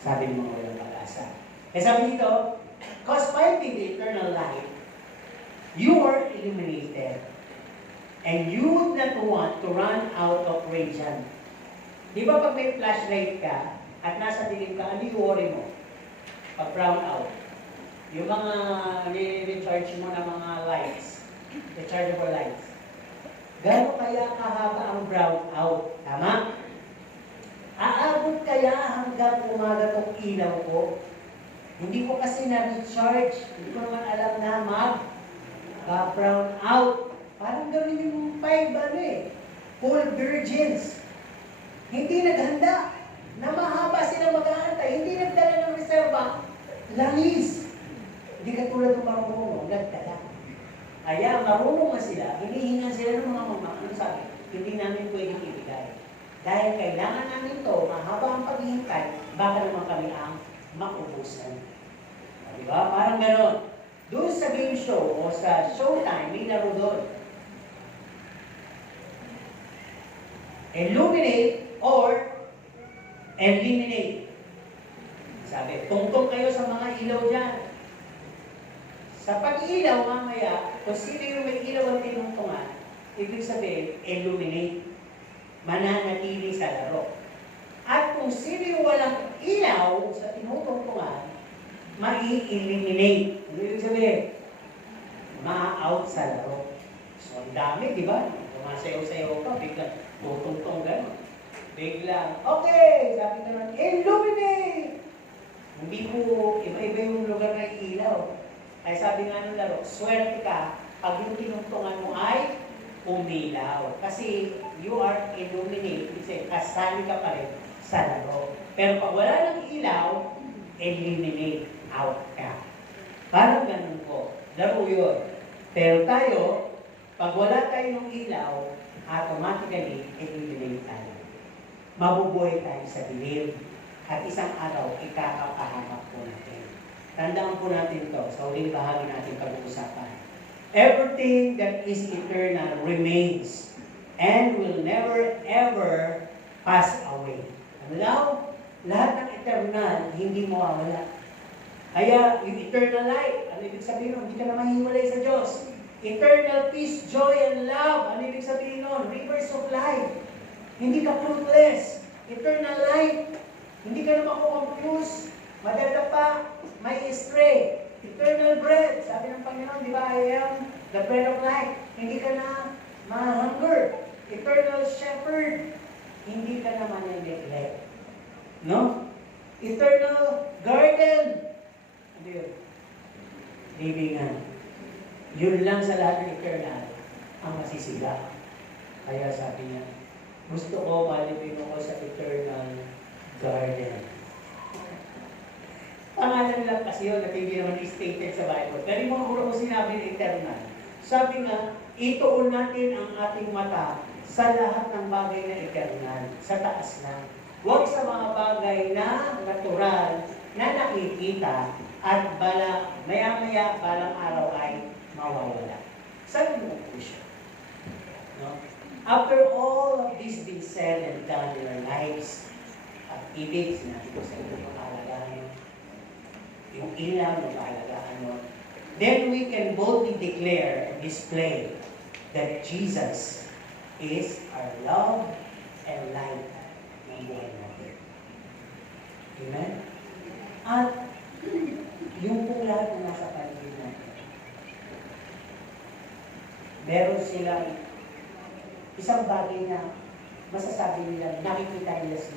Sabi ng mga walang pag-asa. Eh sabi dito, because finding the eternal light, you are illuminated, and you would not want to run out of radiance. Di ba pag may flashlight ka, at nasa dilim ka, ano yung worry mo? Pag brown out. Yung mga ni-recharge mo na mga lights, rechargeable lights. Gano'n kaya kahaba ang brown out? Tama? Aabot kaya hanggang umaga tong ilaw ko? Hindi ko kasi na-recharge. Hindi ko naman alam na mag-brown out. Parang gawin yung 5, full virgins. Hindi naghanda. Na mahaba sila mag-aantay. Hindi nagdala ng reserva. Langis. Hindi katulad ng marunong. Nagdala. Kaya marunong na sila. Hinihingan sila ng mga mama. Ano sabi? Hindi namin pwedeng ibigay. Dahil kailangan namin to, mahaba ang paghihintay, baka naman kami ang maubusan. Diba? Parang gano'n. Doon sa game show o sa showtime, may laro doon. Illuminate or eliminate. Sabi, tungtong kayo sa mga ilaw dyan. Sa pag-ilaw mamaya, kung sino yung may ilaw ang tinungtungan, ibig sabihin, illuminate. Mananatili sa laro. At kung sino yung walang ilaw sa tinutungtungan, mai-eliminate. Ano ibig sabihin? Ma-out sa laro. So, ang dami, di ba? Kumasayaw-sayaw ka, biglang tutungtong gano'n. Biglang, okay, sabi ka naman, illuminate! Hindi po, iba-iba yung lugar na ilaw. Kaya sabi nga ng laro, swerte ka pag yung tinungtungan mo ay umilaw. Kasi you are illuminate, kasi kasali ka pa rin sa laro. Pero pag wala ng ilaw, eliminate, out ka. Parang ganun po. Laro yun. Pero tayo, pag wala tayo ng ilaw, automatically, eliminate tayo. Mabubuhay tayo sa dilim. At isang araw, ikakapahamak po natin. Tandaan po natin to sa huling bahagi natin pag-uusapan. Everything that is eternal remains and will never ever pass away. Ano daw? Lahat ng eternal, hindi mawawala. Kaya yung eternal life, ano ibig sabihin nun? Hindi ka na mahiwalay sa Diyos. Eternal peace, joy, and love, ano ibig sabihin nun? Rivers of life. Hindi ka fruitless. Eternal life. Hindi ka na makukonfuse. Madadapa, may stray. Eternal bread. Sabi ng Panginoon, di ba, I am the bread of life. Hindi ka na ma-hunger. Eternal shepherd. Hindi ka na ma-neglect. No? Eternal garden. Ano yun? Libingan. Yun lang sa lahat ng eternal ang masisira. Kaya sabi niya, gusto ko malibing ako sa eternal garden. Pangalan lang kasi yun, at hindi naman stated sa Bible. Pero yung mga ko sinabi ng eternal. Sabi nga, ituon natin ang ating mata sa lahat ng bagay na eternal, sa taas na. Huwag sa mga bagay na natural, na nakikita, at maya-maya, balang araw ay mawawala. Saan mo po siya? No? After all of this being said and done in our lives, at ibig, sinabi ko sa inyo makalagahan, yung ilaw na makalagahan mo, then we can boldly declare and display that Jesus is our love and light ng buhay natin. Amen? At yung pong lahat na nasa paligid natin, meron silang isang bagay na masasabi nila, nakikita nila si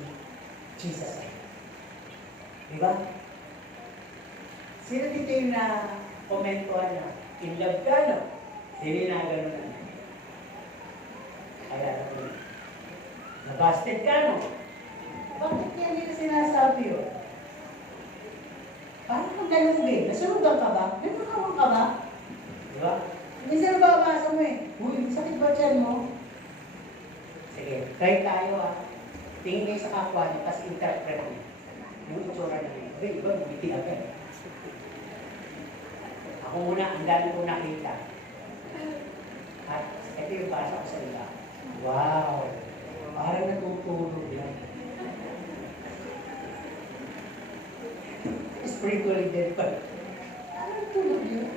Jesus. Diba? Sino dito yung na komentuhan na, in love ka, no? Hindi na gano'n na. Kaya naman, nabasted ka, no? Bakit kaya nila sinasabi yun? Parang kang galugin. Nasunugan ka ba? May makawang ka ba? Diba? Minsan nababasa mo eh. Uy, sakit ba dyan mo? Sige, try tayo Tingin kayo sa kapwa niyo, tapos interpret niyo. Yung itsura na niyo. Okay, iba, bumiti agad. Ako muna, ang dami ko nakita. At ito yung basa ko sa iba. Wow! Parang natutulog yan. Spiritually dead pa. Parang tulog yun.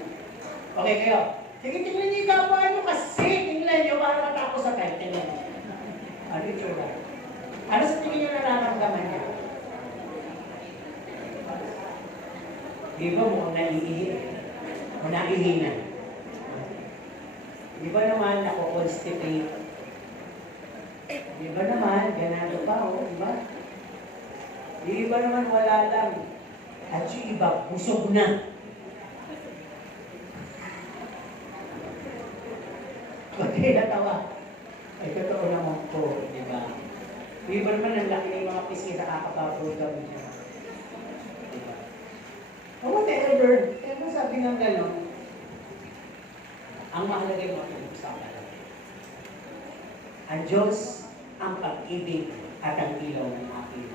Okay kayo. Sige, tingnan niyo yung kapwa niyo kasi. Tingnan niyo para matapos sa tayo. Tingnan niyo. Ano yung tsura? Ano sa tingin niyo nararamdaman niya? Di ba mo naiihi? O naihinan? Di ba naman nako-constipate? Di ba naman ganado pa, di ba? Di ba naman wala lang? At yung iba, busog na. Kunti natawa. Ay, totoo naman po, di ba? Di ba naman ang laki ng mga pisngi nakakapapod kami siya. Diba? O whatever. Kaya mo sabi ng gano'n, ang mahalaga yung makinig-usapan lang. Ang Diyos ang pag-ibig at ang ilaw ng aking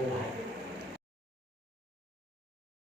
buhay.